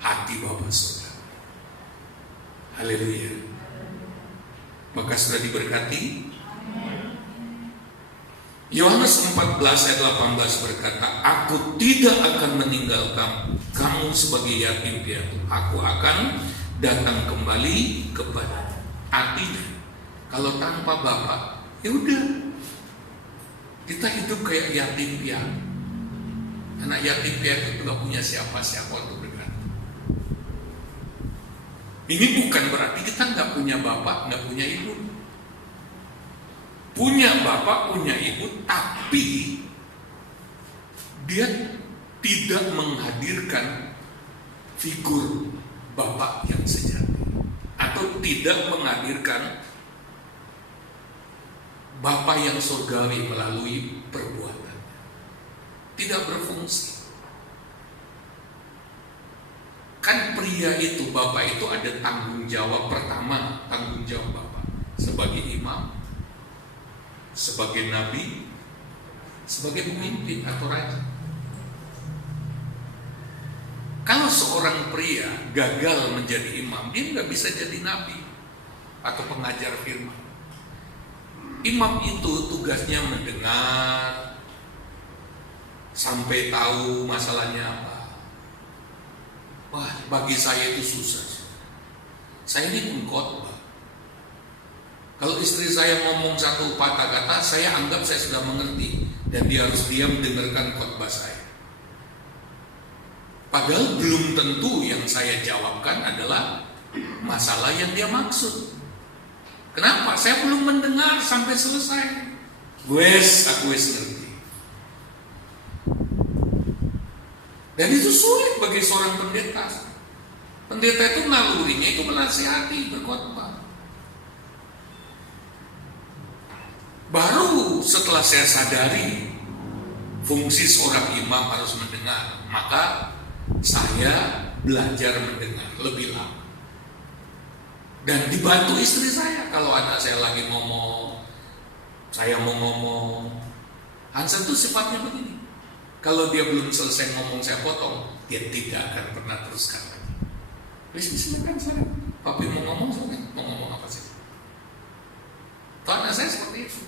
hati Bapak saudara. Haleluya. Maka sudah diberkati. Yohanes 14 ayat 18 berkata, aku tidak akan meninggalkan kamu sebagai yatim piatu. Aku akan datang kembali kepada. Artinya, kalau tanpa Bapa, ya udah, kita hidup kayak yatim piatu. Anak yatim piatu itu nggak punya siapa-siapa untuk bergantung. Ini bukan berarti kita nggak punya bapak, nggak punya ibu. Punya bapak, punya ibu, tapi dia tidak menghadirkan figur bapak yang sejati, atau tidak menghadirkan bapak yang surgawi melalui perbuatan. Tidak berfungsi. Kan pria itu, bapak itu ada tanggung jawab pertama, tanggung jawab bapak sebagai imam, sebagai nabi, sebagai pemimpin atau raja. Kalau seorang pria gagal menjadi imam, dia nggak bisa jadi nabi atau pengajar firman. Imam itu tugasnya mendengar sampai tahu masalahnya apa. Wah, bagi saya itu susah. Saya ini pengkhotbah. Kalau istri saya ngomong satu patah kata, saya anggap saya sudah mengerti dan dia harus diam mendengarkan khotbah saya. Padahal belum tentu yang saya jawabkan adalah masalah yang dia maksud. Kenapa? Saya belum mendengar sampai selesai. Aku ngerti. Dan itu sulit bagi seorang pendeta. Pendeta itu nalurinya itu menasihati, berkhotbah. Baru setelah saya sadari fungsi seorang imam harus mendengar, maka saya belajar mendengar lebih lama. Dan dibantu istri saya. Kalau anak saya lagi ngomong, saya mau ngomong. Hansa itu sifatnya begini. Kalau dia belum selesai ngomong, saya potong. Dia tidak akan pernah teruskan lagi. Silakan saya. Papi mau ngomong, silakan. Mau ngomong apa sih? Tuh anak saya seperti itu.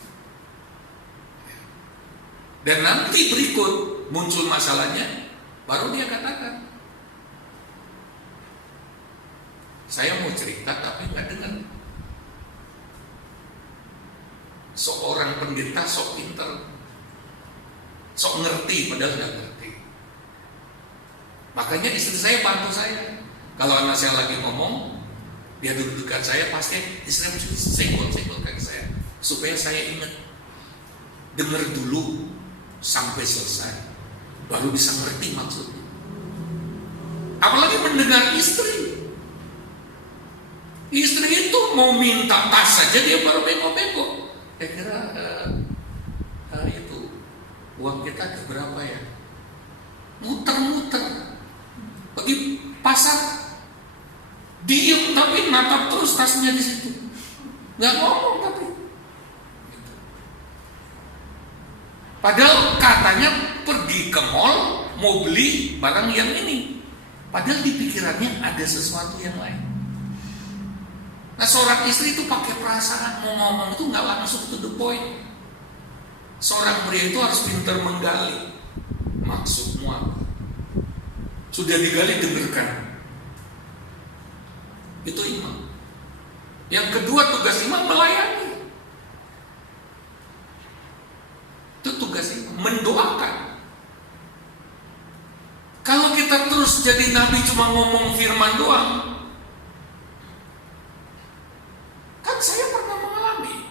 Dan nanti berikut muncul masalahnya, baru dia katakan, saya mau cerita tapi nggak dengar. Seorang pendeta sok pinter, sok ngerti padahal nggak ngerti. Makanya istri saya bantu saya. Kalau anak saya lagi ngomong, dia duduk dekat saya, pasti istri saya senggol kaki saya supaya saya ingat. Dengar dulu sampai selesai, baru bisa ngerti maksudnya. Apalagi mendengar istri. Istri itu mau minta tas saja dia baru bengok-bengok. Saya kira itu uang kita ada berapa ya? Muter-muter pergi pasar, diem tapi natap terus tasnya di situ, nggak ngomong tapi. Padahal katanya pergi ke mall mau beli barang yang ini, padahal di pikirannya ada sesuatu yang lain. Nah, seorang istri itu pakai perasaan, mau ngomong itu nggak langsung to the point. Seorang pria itu harus pintar menggali maksudmu apa. Sudah digali, dengarkan. Itu imam. Yang kedua, tugas imam melayani. Itu tugas imam, mendoakan. Kalau kita terus jadi nabi cuma ngomong firman doang, kan saya pernah mengalami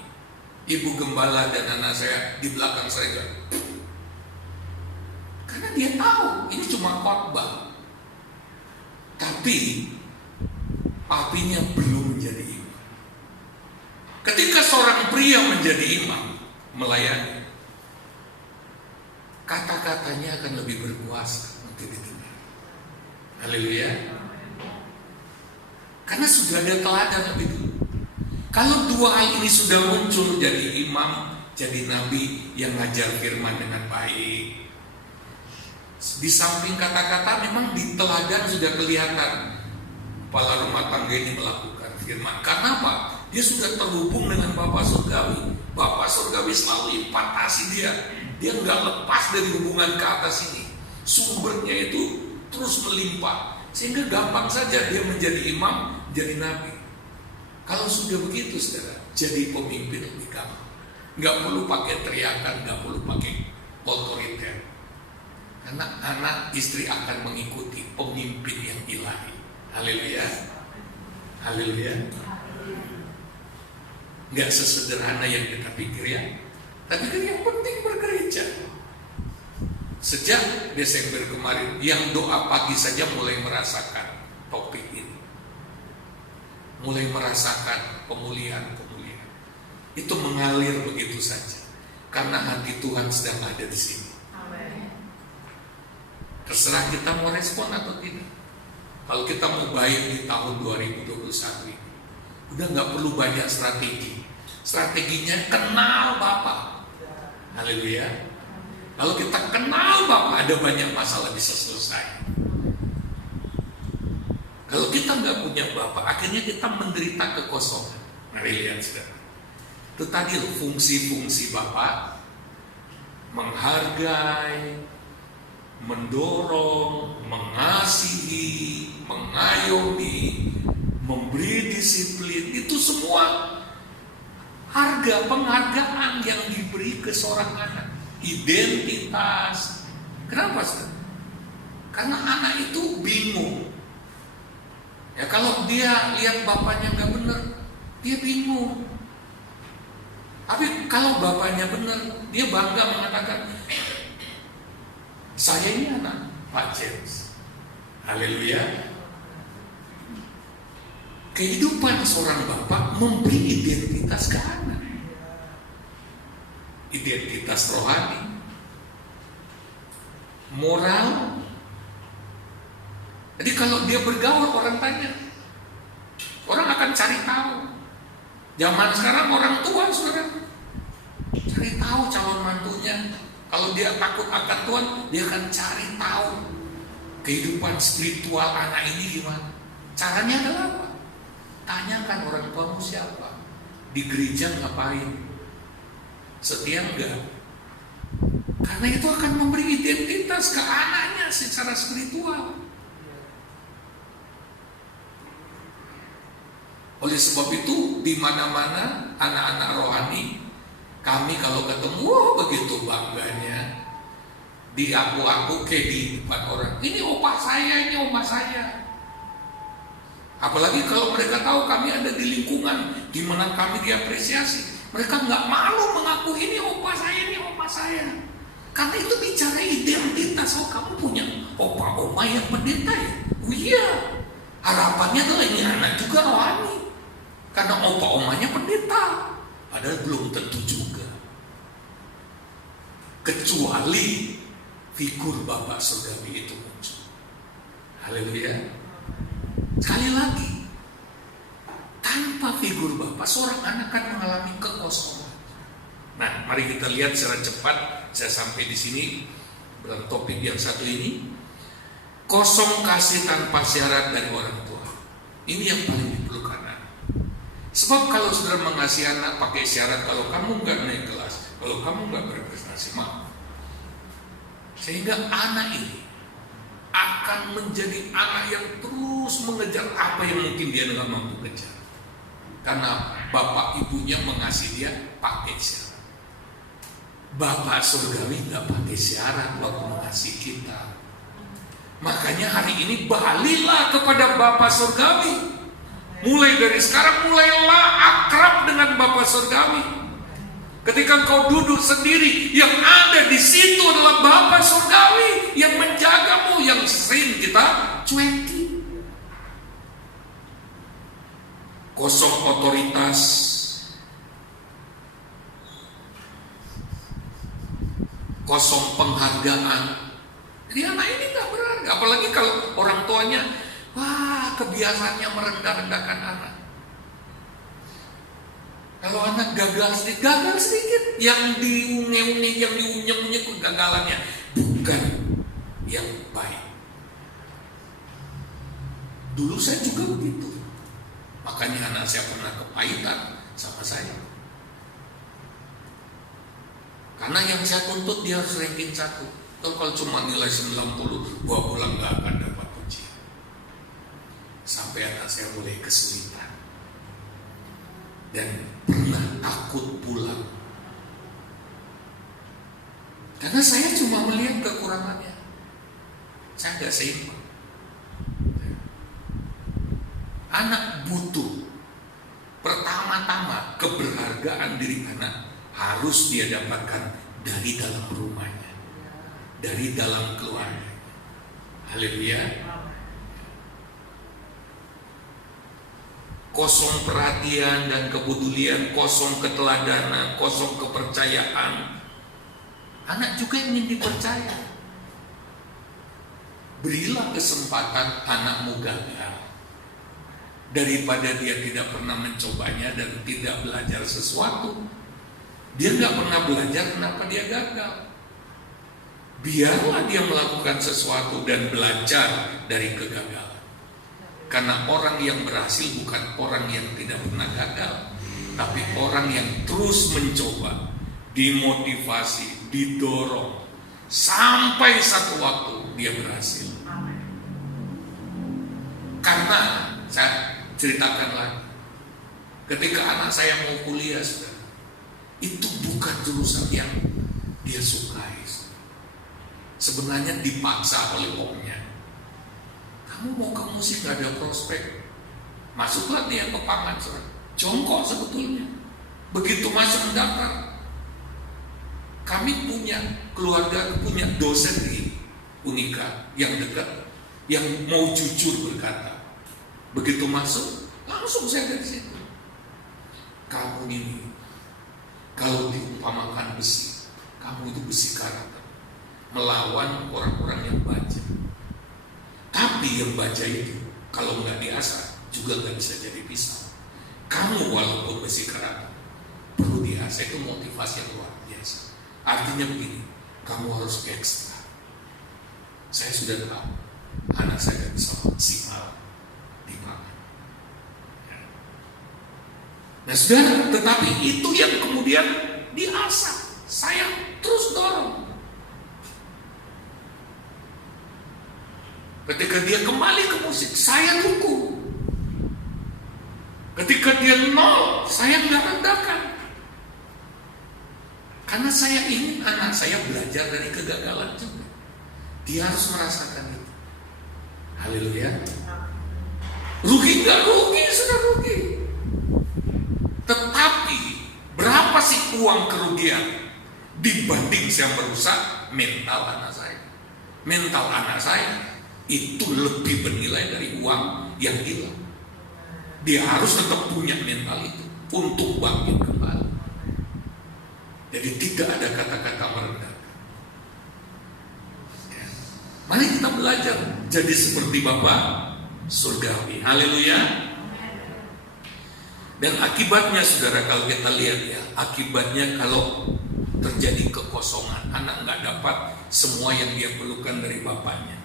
ibu gembala dan anak saya di belakang saya, karena dia tahu ini cuma khotbah, tapi apinya belum menjadi imam. Ketika seorang pria menjadi imam, melayani, kata-katanya akan lebih berkuasa untuk didengar. Haleluya. Karena sudah ada teladan lebih dulu. Kalau dua hal ini sudah muncul, jadi imam, jadi nabi yang ngajar firman dengan baik. Di samping kata-kata, memang di teladan sudah kelihatan kepala rumah tangga ini melakukan firman. Karena apa? Dia sudah terhubung dengan Bapa Surgawi. Bapa Surgawi selalu impantasi dia. Dia nggak lepas dari hubungan ke atas ini. Sumbernya itu terus melimpah, sehingga gampang saja dia menjadi imam jadi nabi. Kalau sudah begitu saudara, jadi pemimpin lebih gampang. Nggak perlu pakai teriakan, nggak perlu pakai otoriter. Karena anak istri akan mengikuti pemimpin yang ilahi. Haleluya. Haleluya. Nggak sesederhana yang kita pikir ya. Tapi kan yang penting bergereja. Sejak Desember kemarin, yang doa pagi saja mulai merasakan topik ini. Mulai merasakan pemulihan. Itu mengalir begitu saja. Karena hati Tuhan sedang ada di sini. Terserah kita mau respon atau tidak. Kalau kita mau baik di tahun 2021 ini, udah nggak perlu banyak strategi. Strateginya kenal Bapa. Haleluya. Kalau kita kenal Bapa, ada banyak masalah bisa selesai. Kalau kita nggak punya Bapa, akhirnya kita menderita kekosongan. Mari lihat saudara. Itu tadi loh, fungsi-fungsi Bapa: menghargai, mendorong, mengasihi, mengayomi, memberi disiplin. Itu semua harga penghargaan yang diberi ke seorang anak. Identitas. Kenapa saudara? Karena anak itu bingung. Ya kalau dia lihat bapaknya nggak benar, dia bingung. Tapi kalau bapaknya benar, dia bangga mengatakan, saya ini anak Pak James. Haleluya. Kehidupan seorang bapak memberi identitas ke anak. Identitas rohani, moral. Jadi kalau dia bergaul, orang tanya, orang akan cari tahu. Zaman sekarang orang tua saudara cari tahu calon mantunya. Kalau dia takut akan Tuhan, dia akan cari tahu kehidupan spiritual anak ini gimana. Caranya adalah apa? Tanyakan orang tuamu siapa, di gereja ngapain, setia enggak. Karena itu akan memberi identitas ke anaknya secara spiritual. Oleh sebab itu, di mana-mana anak-anak rohani, kami kalau ketemu, begitu bangganya. Di aku kayak di depan orang, ini opa saya, ini oma saya. Apalagi kalau mereka tahu kami ada di lingkungan di mana kami diapresiasi, mereka nggak malu mengaku ini opa saya, ini oma saya. Karena itu bicara identitas. Oh, kamu punya opa oma yang pendeta ya? Oh iya. Harapannya adalah ini anak juga rohani. Karena opa omanya pendeta. Padahal belum tentu juga. Kecuali figur Bapak Surgawi itu muncul. Haleluya. Sekali lagi, tanpa figur Bapak, seorang anak akan mengalami kekosongan. Nah, mari kita lihat secara cepat. Saya sampai di sini dalam topik yang satu ini. Kosong kasih tanpa syarat dari orang tua. Ini yang paling diperlukan. Sebab kalau saudara mengasihi anak pakai syarat, kalau kamu nggak naik kelas, kalau kamu nggak berprestasi, maaf. Sehingga anak ini akan menjadi anak yang terus mengejar apa yang mungkin dia nggak mampu kejar. Karena bapak ibunya mengasihi dia pakai syarat. Bapak surgawi nggak pakai syarat waktu mengasihi kita. Makanya hari ini balilah kepada Bapak surgawi. Mulai dari sekarang, mulailah akrab dengan Bapa Surgawi. Ketika engkau duduk sendiri, yang ada di situ adalah Bapa Surgawi yang menjagamu, yang sering kita cueki. Kosong otoritas, kosong penghargaan. Jadi anak ini gak berharga. Apalagi kalau orang tuanya kebiasaannya merendah-rendahkan anak. Kalau anak gagal sedikit, yang diunge-unge, yang diunyek-unyek kegagalannya bukan yang baik. Dulu saya juga begitu. Makanya anak saya pernah kepahitan sama saya. Karena yang saya tuntut dia harus ranking 1. Kalau cuma nilai 90, 2 bulan gak akan dapat. Sampai anak saya mulai kesulitan dan pernah takut pulang. Karena saya cuma melihat kekurangannya. Saya nggak seimbang. Anak butuh pertama-tama keberhargaan diri anak harus dia dapatkan dari dalam rumahnya, dari dalam keluarga. Haleluya. Kosong perhatian dan kepedulian, kosong keteladanan, kosong kepercayaan. Anak juga ingin dipercaya. Berilah kesempatan anakmu gagal, daripada dia tidak pernah mencobanya dan tidak belajar sesuatu. Dia nggak pernah belajar, kenapa dia gagal? Biarlah dia melakukan sesuatu dan belajar dari kegagalan. Karena orang yang berhasil bukan orang yang tidak pernah gagal, tapi orang yang terus mencoba, dimotivasi, didorong, sampai satu waktu dia berhasil. Karena saya ceritakan lagi, ketika anak saya mau kuliah, itu bukan jurusan yang dia sukai. Sebenarnya dipaksa oleh omnya. Kamu mau ke musik, gak ada prospek, masuklah dia ke pangan. Jongkok sebetulnya. Begitu masuk mendaftar, kami punya keluarga, punya dosen di Unika yang dekat, yang mau jujur berkata, begitu masuk, langsung saya dari situ. Kamu ini, kalau diumpamakan besi, kamu itu besi karakter, melawan orang-orang yang baja. Tapi yang baja itu, kalau nggak diasah, juga nggak bisa jadi pisau. Kamu walaupun besi karakter, perlu diasah, itu motivasi yang luar biasa. Artinya begini, kamu harus ekstra. Saya sudah tahu, anak saya nggak bisa maksimal di pangan. Nah saudara, tetapi itu yang kemudian diasah. Saya terus dorong. Ketika dia kembali ke musik, saya dukung. Ketika dia nol, saya nggak rendahkan. Karena saya ingin anak saya belajar dari kegagalan juga. Dia harus merasakan itu. Haleluya. Rugi nggak rugi, sudah rugi. Tetapi berapa sih uang kerugian dibanding saya merusak mental anak saya? Mental anak saya itu lebih bernilai dari uang yang hilang. Dia harus tetap punya mental itu untuk bangkit kembali. Jadi tidak ada kata-kata merendahkan. Ya. Mari kita belajar jadi seperti Bapa surgawi. Haleluya. Dan akibatnya saudara, kalau kita lihat ya, akibatnya kalau terjadi kekosongan, anak nggak dapat semua yang dia perlukan dari bapaknya,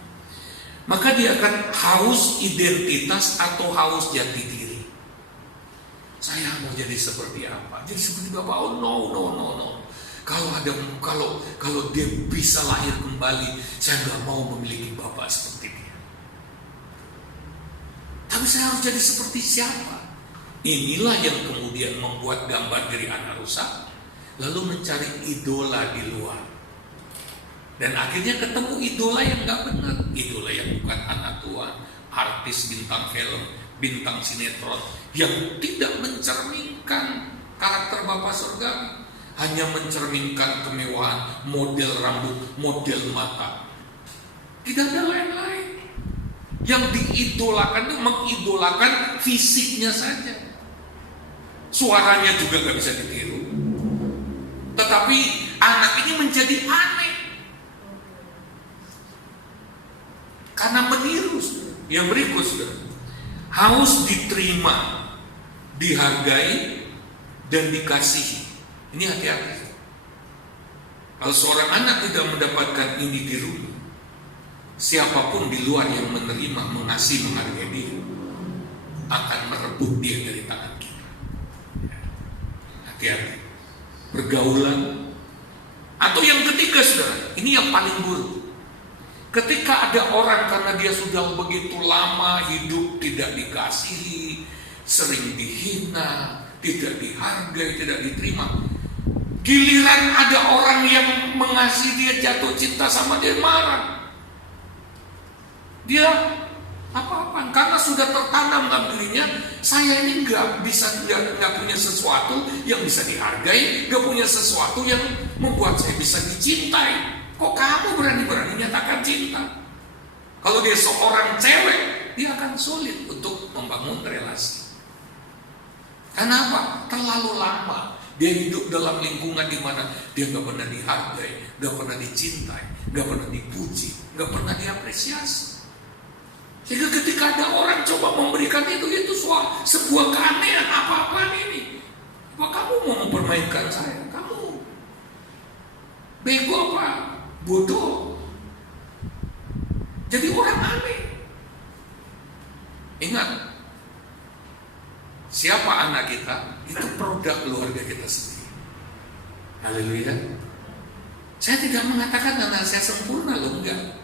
maka dia akan haus identitas atau haus jati diri. Saya mau jadi seperti apa? Jadi seperti Bapak. Oh no. Kalau dia bisa lahir kembali, saya nggak mau memiliki Bapak seperti dia. Tapi saya harus jadi seperti siapa? Inilah yang kemudian membuat gambar diri anak rusak, lalu mencari idola di luar. Dan akhirnya ketemu idola yang gak benar, idola yang bukan anak Tuhan, artis bintang film, bintang sinetron, yang tidak mencerminkan karakter Bapa surgawi, hanya mencerminkan kemewahan, model rambut, model mata. Tidak ada lain-lain. Yang diidolakan itu mengidolakan fisiknya saja. Suaranya juga gak bisa ditiru. Tetapi anak ini menjadi aneh karena meniru. Yang berikut, haus diterima, dihargai, dan dikasihi. Ini hati-hati. Kalau seorang anak tidak mendapatkan ini di rumah, siapapun di luar yang menerima, mengasihi, menghargai dia, akan merebut dia dari tangan kita. Hati-hati. Pergaulan. Atau yang ketiga saudara, ini yang paling buruk. Ketika ada orang karena dia sudah begitu lama hidup tidak dikasihi, sering dihina, tidak dihargai, tidak diterima, giliran ada orang yang mengasihi dia, jatuh cinta sama dia, marah. Dia apa-apa karena sudah tertanam dalam dirinya, saya ini nggak punya sesuatu yang bisa dihargai, nggak punya sesuatu yang membuat saya bisa dicintai. Kok kamu berani-berani nyatakan cinta? Kalau dia seorang cewek, dia akan sulit untuk membangun relasi. Kenapa? Terlalu lama dia hidup dalam lingkungan di mana dia nggak pernah dihargai, nggak pernah dicintai, nggak pernah dipuji, nggak pernah diapresiasi. Sehingga ketika ada orang coba memberikan itu sebuah keanehan. Apa-apaan ini? Apa kamu mau mempermainkan saya? Kamu bego apa? Bodoh. Jadi orang aneh. Ingat, siapa anak kita? Itu produk keluarga kita sendiri. Haleluya. Saya tidak mengatakan anak saya sempurna loh, enggak.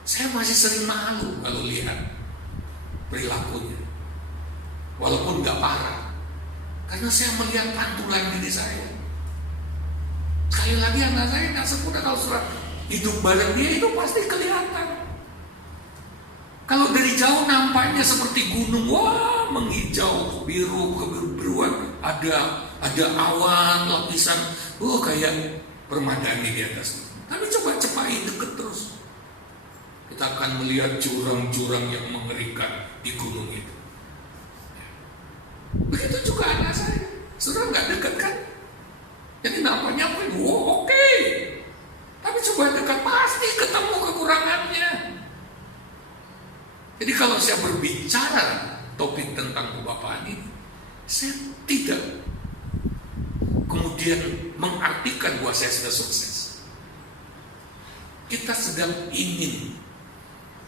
Saya masih sering malu kalau lihat perilakunya, walaupun nggak parah, karena saya melihat pantulan diri saya. Sekali lagi anak saya nggak sempurna, kalau surat hidup bareng dia itu pasti kelihatan. Kalau dari jauh nampaknya seperti gunung, wah menghijau, biru, kebiruan, ada awan, lapisan, kayak permadani di atasnya. Tapi coba cepain deket terus, kita akan melihat jurang-jurang yang mengerikan di gunung itu. Begitu juga anak saya, sudah nggak dekat kan? Jadi nampaknya oke. Tapi coba dekat pasti ketemu kekurangannya. Jadi kalau saya berbicara topik tentang kebapaan ini, saya tidak kemudian mengartikan bahwa saya sudah sukses. Kita sedang ingin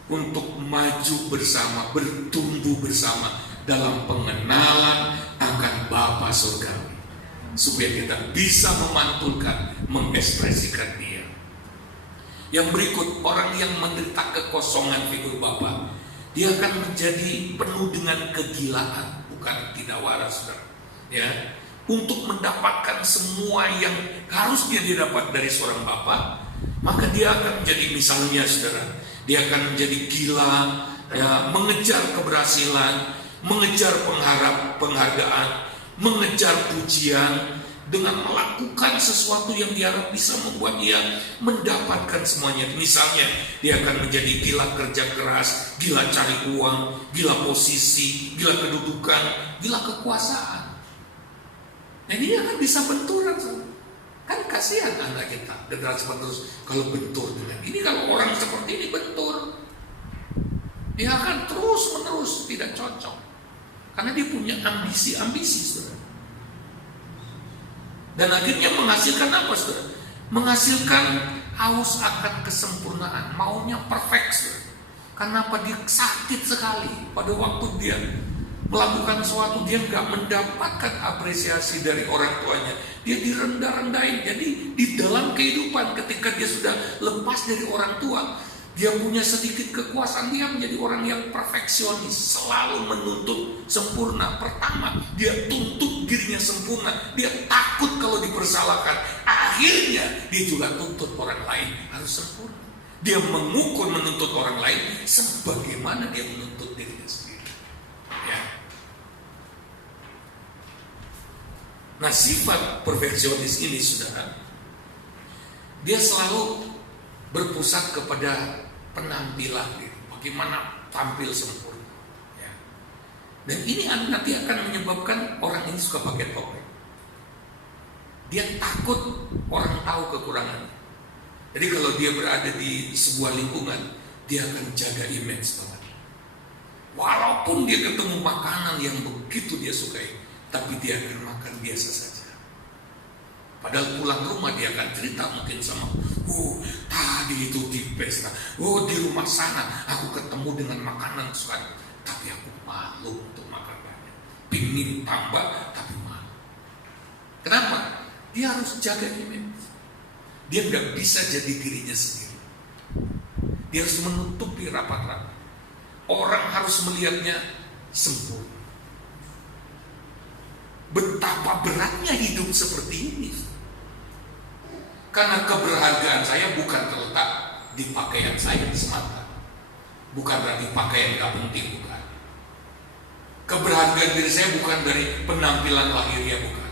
untuk maju bersama, bertumbuh bersama dalam pengenalan akan Bapa Surgawi, supaya kita bisa memantulkan, mengekspresikan Dia. Yang berikut, orang yang menderita kekosongan figur Bapa, dia akan menjadi penuh dengan kegilaan, bukan tidak waras, saudara. Ya, untuk mendapatkan semua yang harusnya dia dapat dari seorang Bapa, maka dia akan menjadi, misalnya saudara, dia akan menjadi gila, ya, mengejar keberhasilan, mengejar penghargaan, mengejar pujian, dengan melakukan sesuatu yang diharap bisa membuat dia mendapatkan semuanya. Misalnya, dia akan menjadi gila kerja keras, gila cari uang, gila posisi, gila kedudukan, gila kekuasaan. Nah, dia akan bisa benturan. Kan kasihan anak kita, generasi penerus kalau bentur dengan ini. Kalau orang seperti ini bentur, dia akan terus menerus tidak cocok, karena dia punya ambisi-ambisi, saudara. Dan akhirnya menghasilkan apa, saudara? Menghasilkan haus akan kesempurnaan, maunya perfect, saudara. Kenapa? Dia sakit sekali pada waktu dia melakukan sesuatu, dia nggak mendapatkan apresiasi dari orang tuanya, dia direndah-rendahin. Jadi di dalam kehidupan, ketika dia sudah lepas dari orang tua, dia punya sedikit kekuasaan, dia menjadi orang yang perfeksionis, selalu menuntut sempurna. Pertama, dia tuntut dirinya sempurna, dia takut kalau dipersalahkan. Akhirnya dia juga tuntut orang lain harus sempurna. Dia mengukur menuntut orang lain sebagaimana dia menuntut dirinya sendiri. Ya. Nah, sifat perfeksionis ini, saudara, dia selalu berpusat kepada penampilan, bagaimana tampil sempurna. Ya. Dan ini nanti akan menyebabkan orang ini suka pakai topeng. Dia takut orang tahu kekurangannya. Jadi kalau dia berada di sebuah lingkungan, dia akan jaga image banget. Walaupun dia ketemu makanan yang begitu dia sukai, tapi dia akan makan biasa saja. Padahal pulang rumah dia akan cerita mungkin sama, tadi itu di pesta, di rumah sana aku ketemu dengan makanan kesukaan, tapi aku malu untuk makan banyak. Pingin tambah tapi malu. Kenapa? Dia harus jaga image. Dia nggak bisa jadi dirinya sendiri. Dia harus menutupi rapat-rapat. Orang harus melihatnya sempurna. Betapa beratnya hidup seperti ini. Karena keberhargaan saya bukan terletak di pakaian saya semata. Bukan berarti pakaian gak penting, bukan. Keberhargaan diri saya bukan dari penampilan lahirnya, bukan.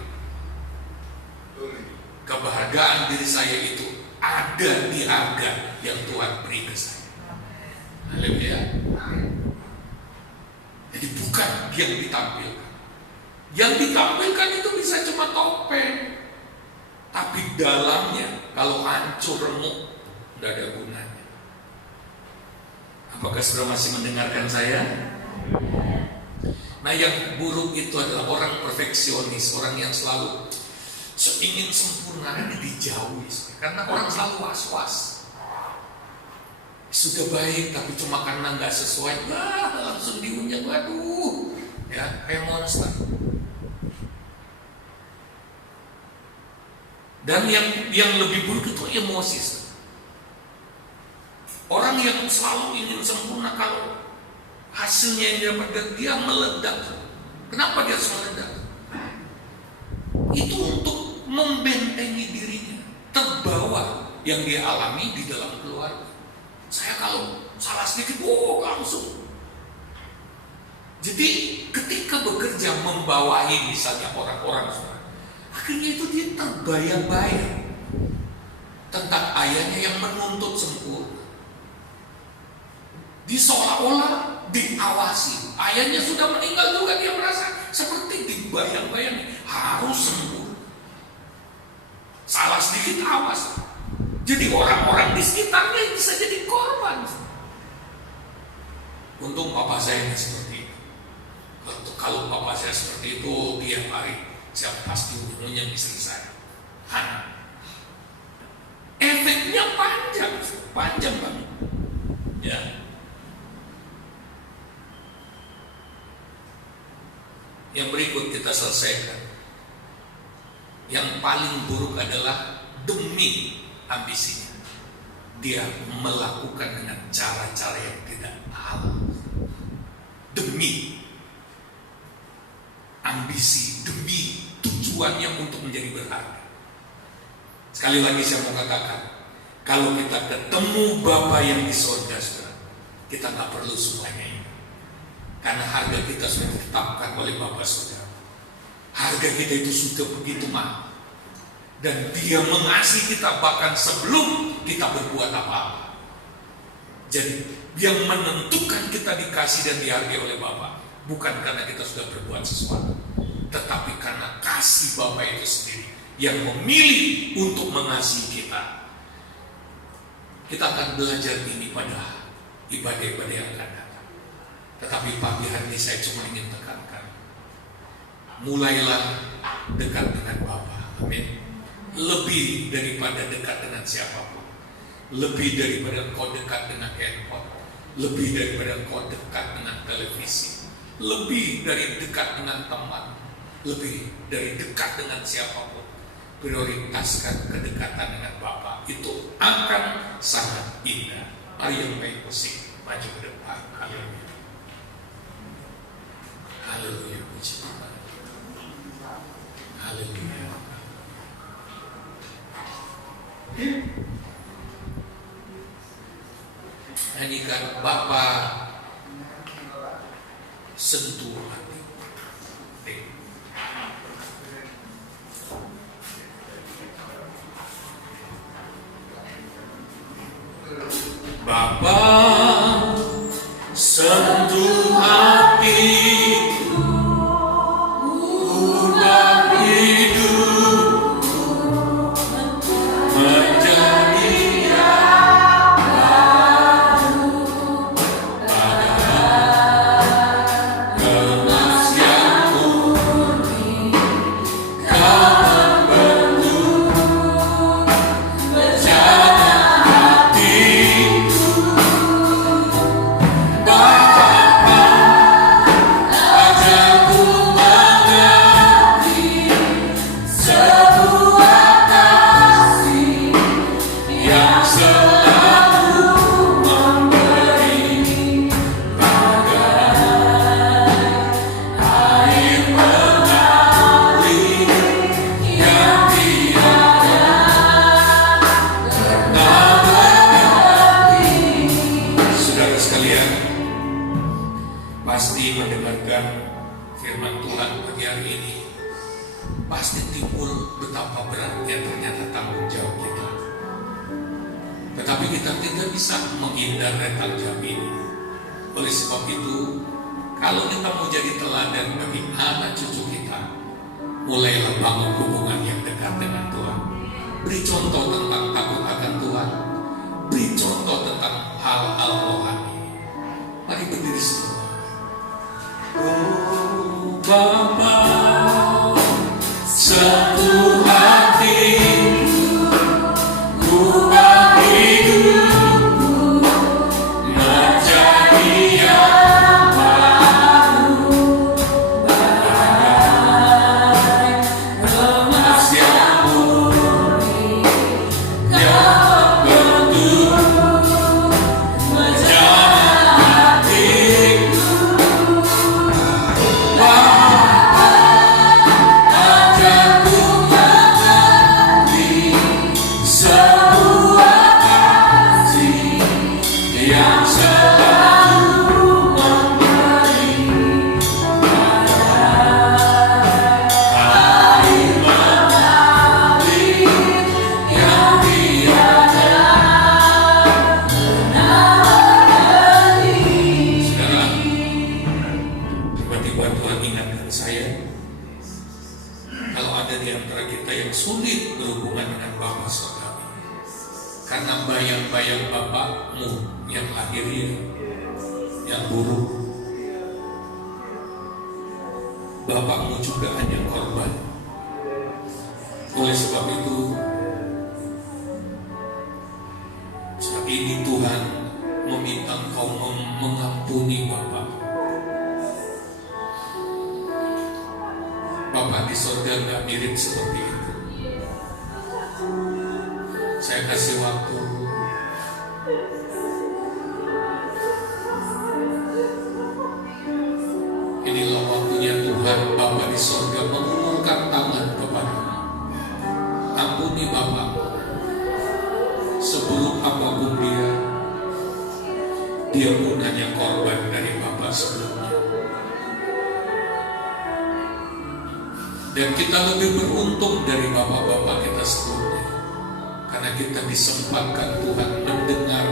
Keberhargaan diri saya itu ada di harga yang Tuhan beri ke saya. Haleluya. Jadi bukan yang ditampilkan. Yang ditampilkan itu bisa cuma topeng, tapi dalamnya kalau hancur remuk, tidak ada gunanya. Apakah saudara masih mendengarkan saya? Nah, yang buruk itu adalah orang perfeksionis, orang yang selalu ingin sempurna, ini dijauhi. Karena orang selalu was-was. Sudah baik, tapi cuma karena nggak sesuai, langsung diunyah, waduh, ya kayak monster. Dan yang lebih buruk itu emosi. Orang yang selalu ingin sempurna, kalau hasilnya yang dapat dia meledak. Kenapa dia harus meledak? Itu untuk membentengi dirinya, terbawa yang dia alami di dalam keluarga. Saya kalau salah sedikit, langsung. Jadi ketika bekerja membawahi misalnya orang-orang, akhirnya itu dia terbayang-bayang tentang ayahnya yang menuntut sempurna. Dia seolah-olah diawasi. Ayahnya sudah meninggal juga, dia merasa seperti dibayang-bayang harus sempurna. Salah sedikit awas. Jadi orang-orang di sekitarnya bisa jadi korban. Untung papa saya tidak seperti itu. Kalau papa saya seperti itu, tiap hari saya pasti ujungnya istri saya. Efeknya panjang banget. Ya. Yang berikut kita selesaikan. Yang paling buruk adalah demi ambisinya. Dia melakukan dengan cara-cara yang tidak halal. Demi ambisi, demi tujuannya untuk menjadi berharga. Sekali lagi saya mau katakan, kalau kita ketemu Bapa yang di surga, kita tak perlu semuanya ini. Karena harga kita sudah ditetapkan oleh Bapa Saudara. Harga kita itu sudah begitu mahal. Dan Dia mengasihi kita bahkan sebelum kita berbuat apa-apa. Jadi yang menentukan kita dikasih dan dihargai oleh Bapa bukan karena kita sudah berbuat sesuatu, tetapi karena kasih Bapa itu sendiri yang memilih untuk mengasihi kita. Kita akan belajar ini pada ibadah-ibadah yang akan datang. Tetapi pagi hari ini saya cuma ingin tekankan, mulailah dekat dengan Bapa. Amin. Lebih daripada dekat dengan siapapun. Lebih daripada kau dekat dengan handphone. Lebih daripada kau dekat dengan televisi. Lebih dari dekat dengan teman. Lebih dari dekat dengan siapapun. Prioritaskan kedekatan dengan Bapa. Itu akan sangat indah. Mari yang baik musik maju ke depan. Haleluya. Haleluya, puji Tuhan. Haleluya. Nyanyikan Bapa sentuh hati. Bapa sentuh hatiku, ubah hidupku menjadi yang baru. Kemas yang murni, kau membentuk rencana hatiku. pagi hari ini, pasti timbul betapa beratnya ternyata tanggung jawab kita. Tetapi kita tidak bisa menghindar dari tanggung jawab ini. Oleh sebab itu, kalau kita mau jadi teladan bagi anak cucu kita, mulailah bangun hubungan yang dekat dengan Tuhan. Beri contoh tentang takut akan Tuhan. Beri contoh tentang hal-hal rohani. Mari berdiri semua. Oh Bapa, satu hati ku hidupku menjadi yang baru, bagai emas yang murni yang bertumbuh menjadi hatiku. Sulit berhubungan dengan Bapak Saudara karena bayang-bayang bapakmu yang lahiriah yang buruk. Bapakmu juga hanya korban. Oleh sebab itu, saat ini Tuhan meminta engkau mengampuni Bapak. Bapak di surga gak mirip seperti itu. Saya kasih waktu. Inilah waktunya Tuhan Bapa di surga mengulurkan tangan kepadamu. Ampuni Bapa, seburuk apapun dia pun hanya korban dari Bapa sebelumnya. Dan kita lebih beruntung dari bapak-bapak kita sebelumnya, karena kita disempatkan Tuhan mendengar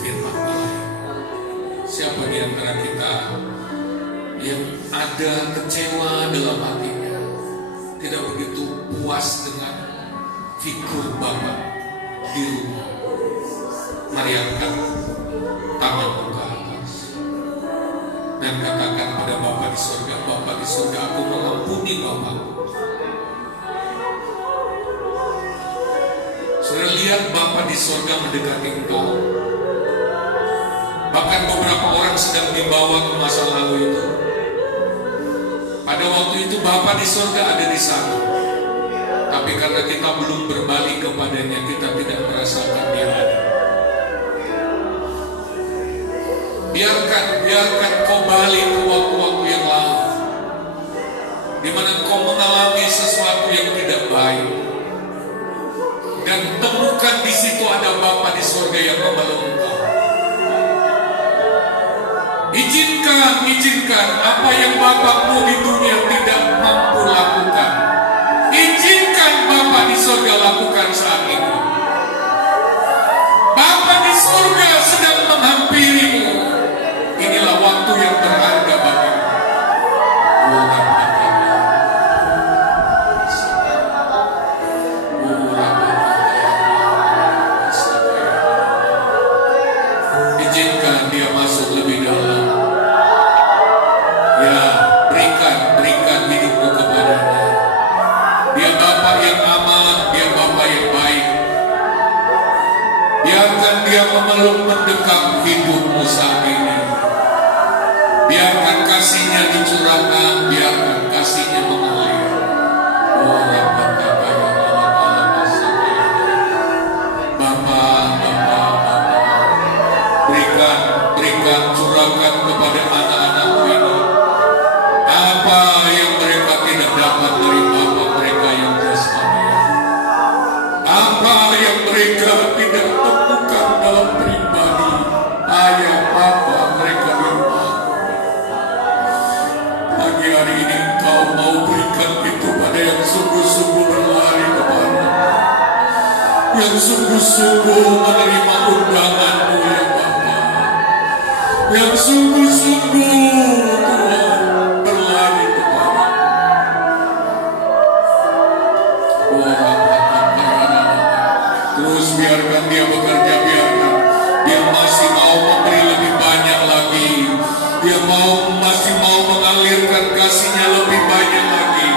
firman Allah. Siapa di antara kita yang ada kecewa dalam hatinya, tidak begitu puas dengan figur Bapak di rumah? Mari angkat tanganmu ke atas dan katakan pada Bapa di surga, Bapa di surga, aku mengampuni Bapak. Sudah lihat Bapa di surga mendekati engkau. Bahkan beberapa orang sedang dibawa ke masa lalu itu. Pada waktu itu Bapa di surga ada di sana. Tapi karena kita belum berbalik kepadanya, kita tidak merasakan dia ada. Biarkan kau balik ke waktu-waktu yang lalu, di mana kau mengalami sesuatu yang tidak baik, dan temukan di situ ada Bapa di surga yang memeluk engkau. Izinkan apa yang Bapakmu di dunia tidak mampu lakukan, izinkan Bapa di surga lakukan saat ini. Bapa di surga sedang menghampirimu. Inilah waktu yang berharga bagimu. Izinkan dia masuk lebih dalam. Ya, berikan hidupmu kepadanya. Dia Bapa yang aman, dia Bapa yang baik. Biarkan dia memeluk mendekam hidupmu saat ini. Biarkan kasihnya dicurahkan, biarkan kasihnya mengalir. Bapa, berikan, curahkan kepada anak-anakmu ini apa yang mereka tidak dapat dari Bapa mereka yang jasmani, apa yang mereka tidak temukan dalam pribadi ayah Bapa mereka di rumah. Pagi hari ini Engkau mau berikan itu pada yang sungguh-sungguh berlari kepada, yang sungguh-sungguh menerima undangan-Mu ya Bapa, yang sungguh-sungguh Tuhan berlari kepada. Terus biarkan dia bekerja, biarkan dia masih mau memberi lebih banyak lagi, dia masih mau mengalirkan kasih-Nya lebih banyak lagi.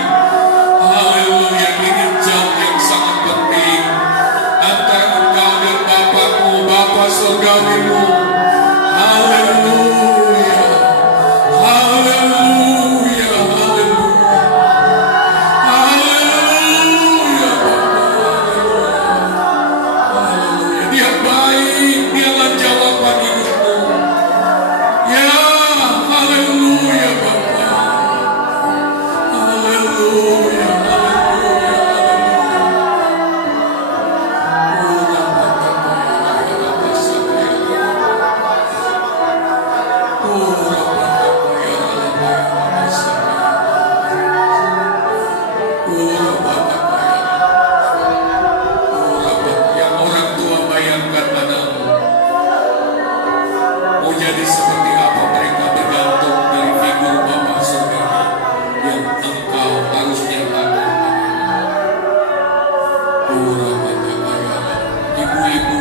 Haleluya, ini jam yang sangat penting antara engkau dan Bapa-Mu, Bapa surgawi-Mu. Haleluya, haleluya, haleluya, haleluya Bapa, haleluya. Dia baik, dialah jawaban hidupmu. Ya, haleluya Bapa, haleluya, haleluya, yang orang tua bayangkan anakmu mau jadi seperti apa, mereka bergantung dari figur Bapa surga yang engkau harusnya ada. Ibu-ibu,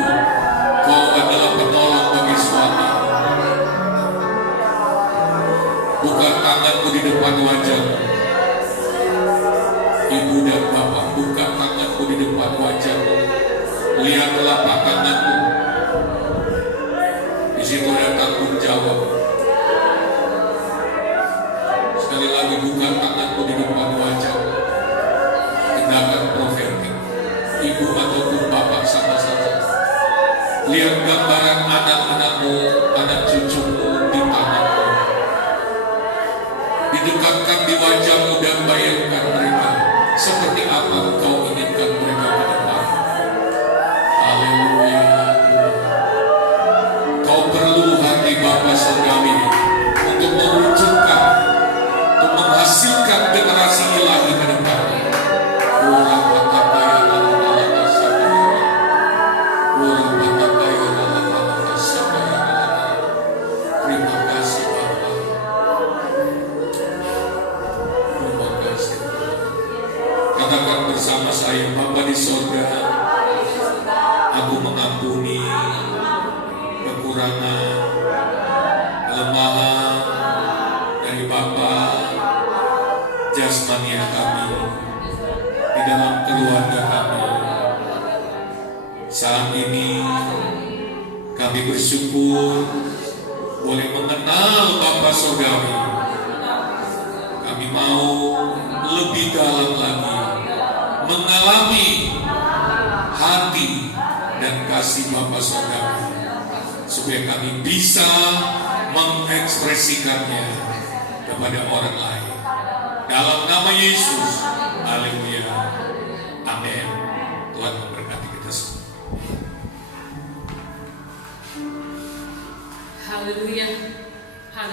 kau adalah penolong bagi suami. Buka tanganmu di depan wajahmu. Ibu dan bapak, buka tanganmu di depan wajahmu. Lihat telapak tanganmu. Di situ ada tanggung jawab. Sekali lagi, buka tanganmu di depan wajahmu. Tindakan profetik. Ibu ataupun bapak sama-sama. Lihat gambaran anak-anakmu, anak cucumu di tanganmu. Didekatkan di wajahmu dan bayangkan mereka seperti apa engkau inginkan mereka ke depan. Haleluya. Kau perlu hati Bapa surgawi untuk mewujudkan, untuk menghasilkan generasi ilahi ke depan. Terima kasih Bapa. Terima kasih. Katakan bersama saya, Bapa di sorga, aku mengampuni kekurangan, kelemahan dari Bapa jasmani kami di dalam keluarga kami. Saat ini kami bersyukur boleh mengenal Bapa surgawi. Kami mau lebih dalam lagi mengalami hati dan kasih Bapa surgawi, supaya kami bisa mengekspresikannya kepada orang lain. Dalam nama Yesus, haleluya.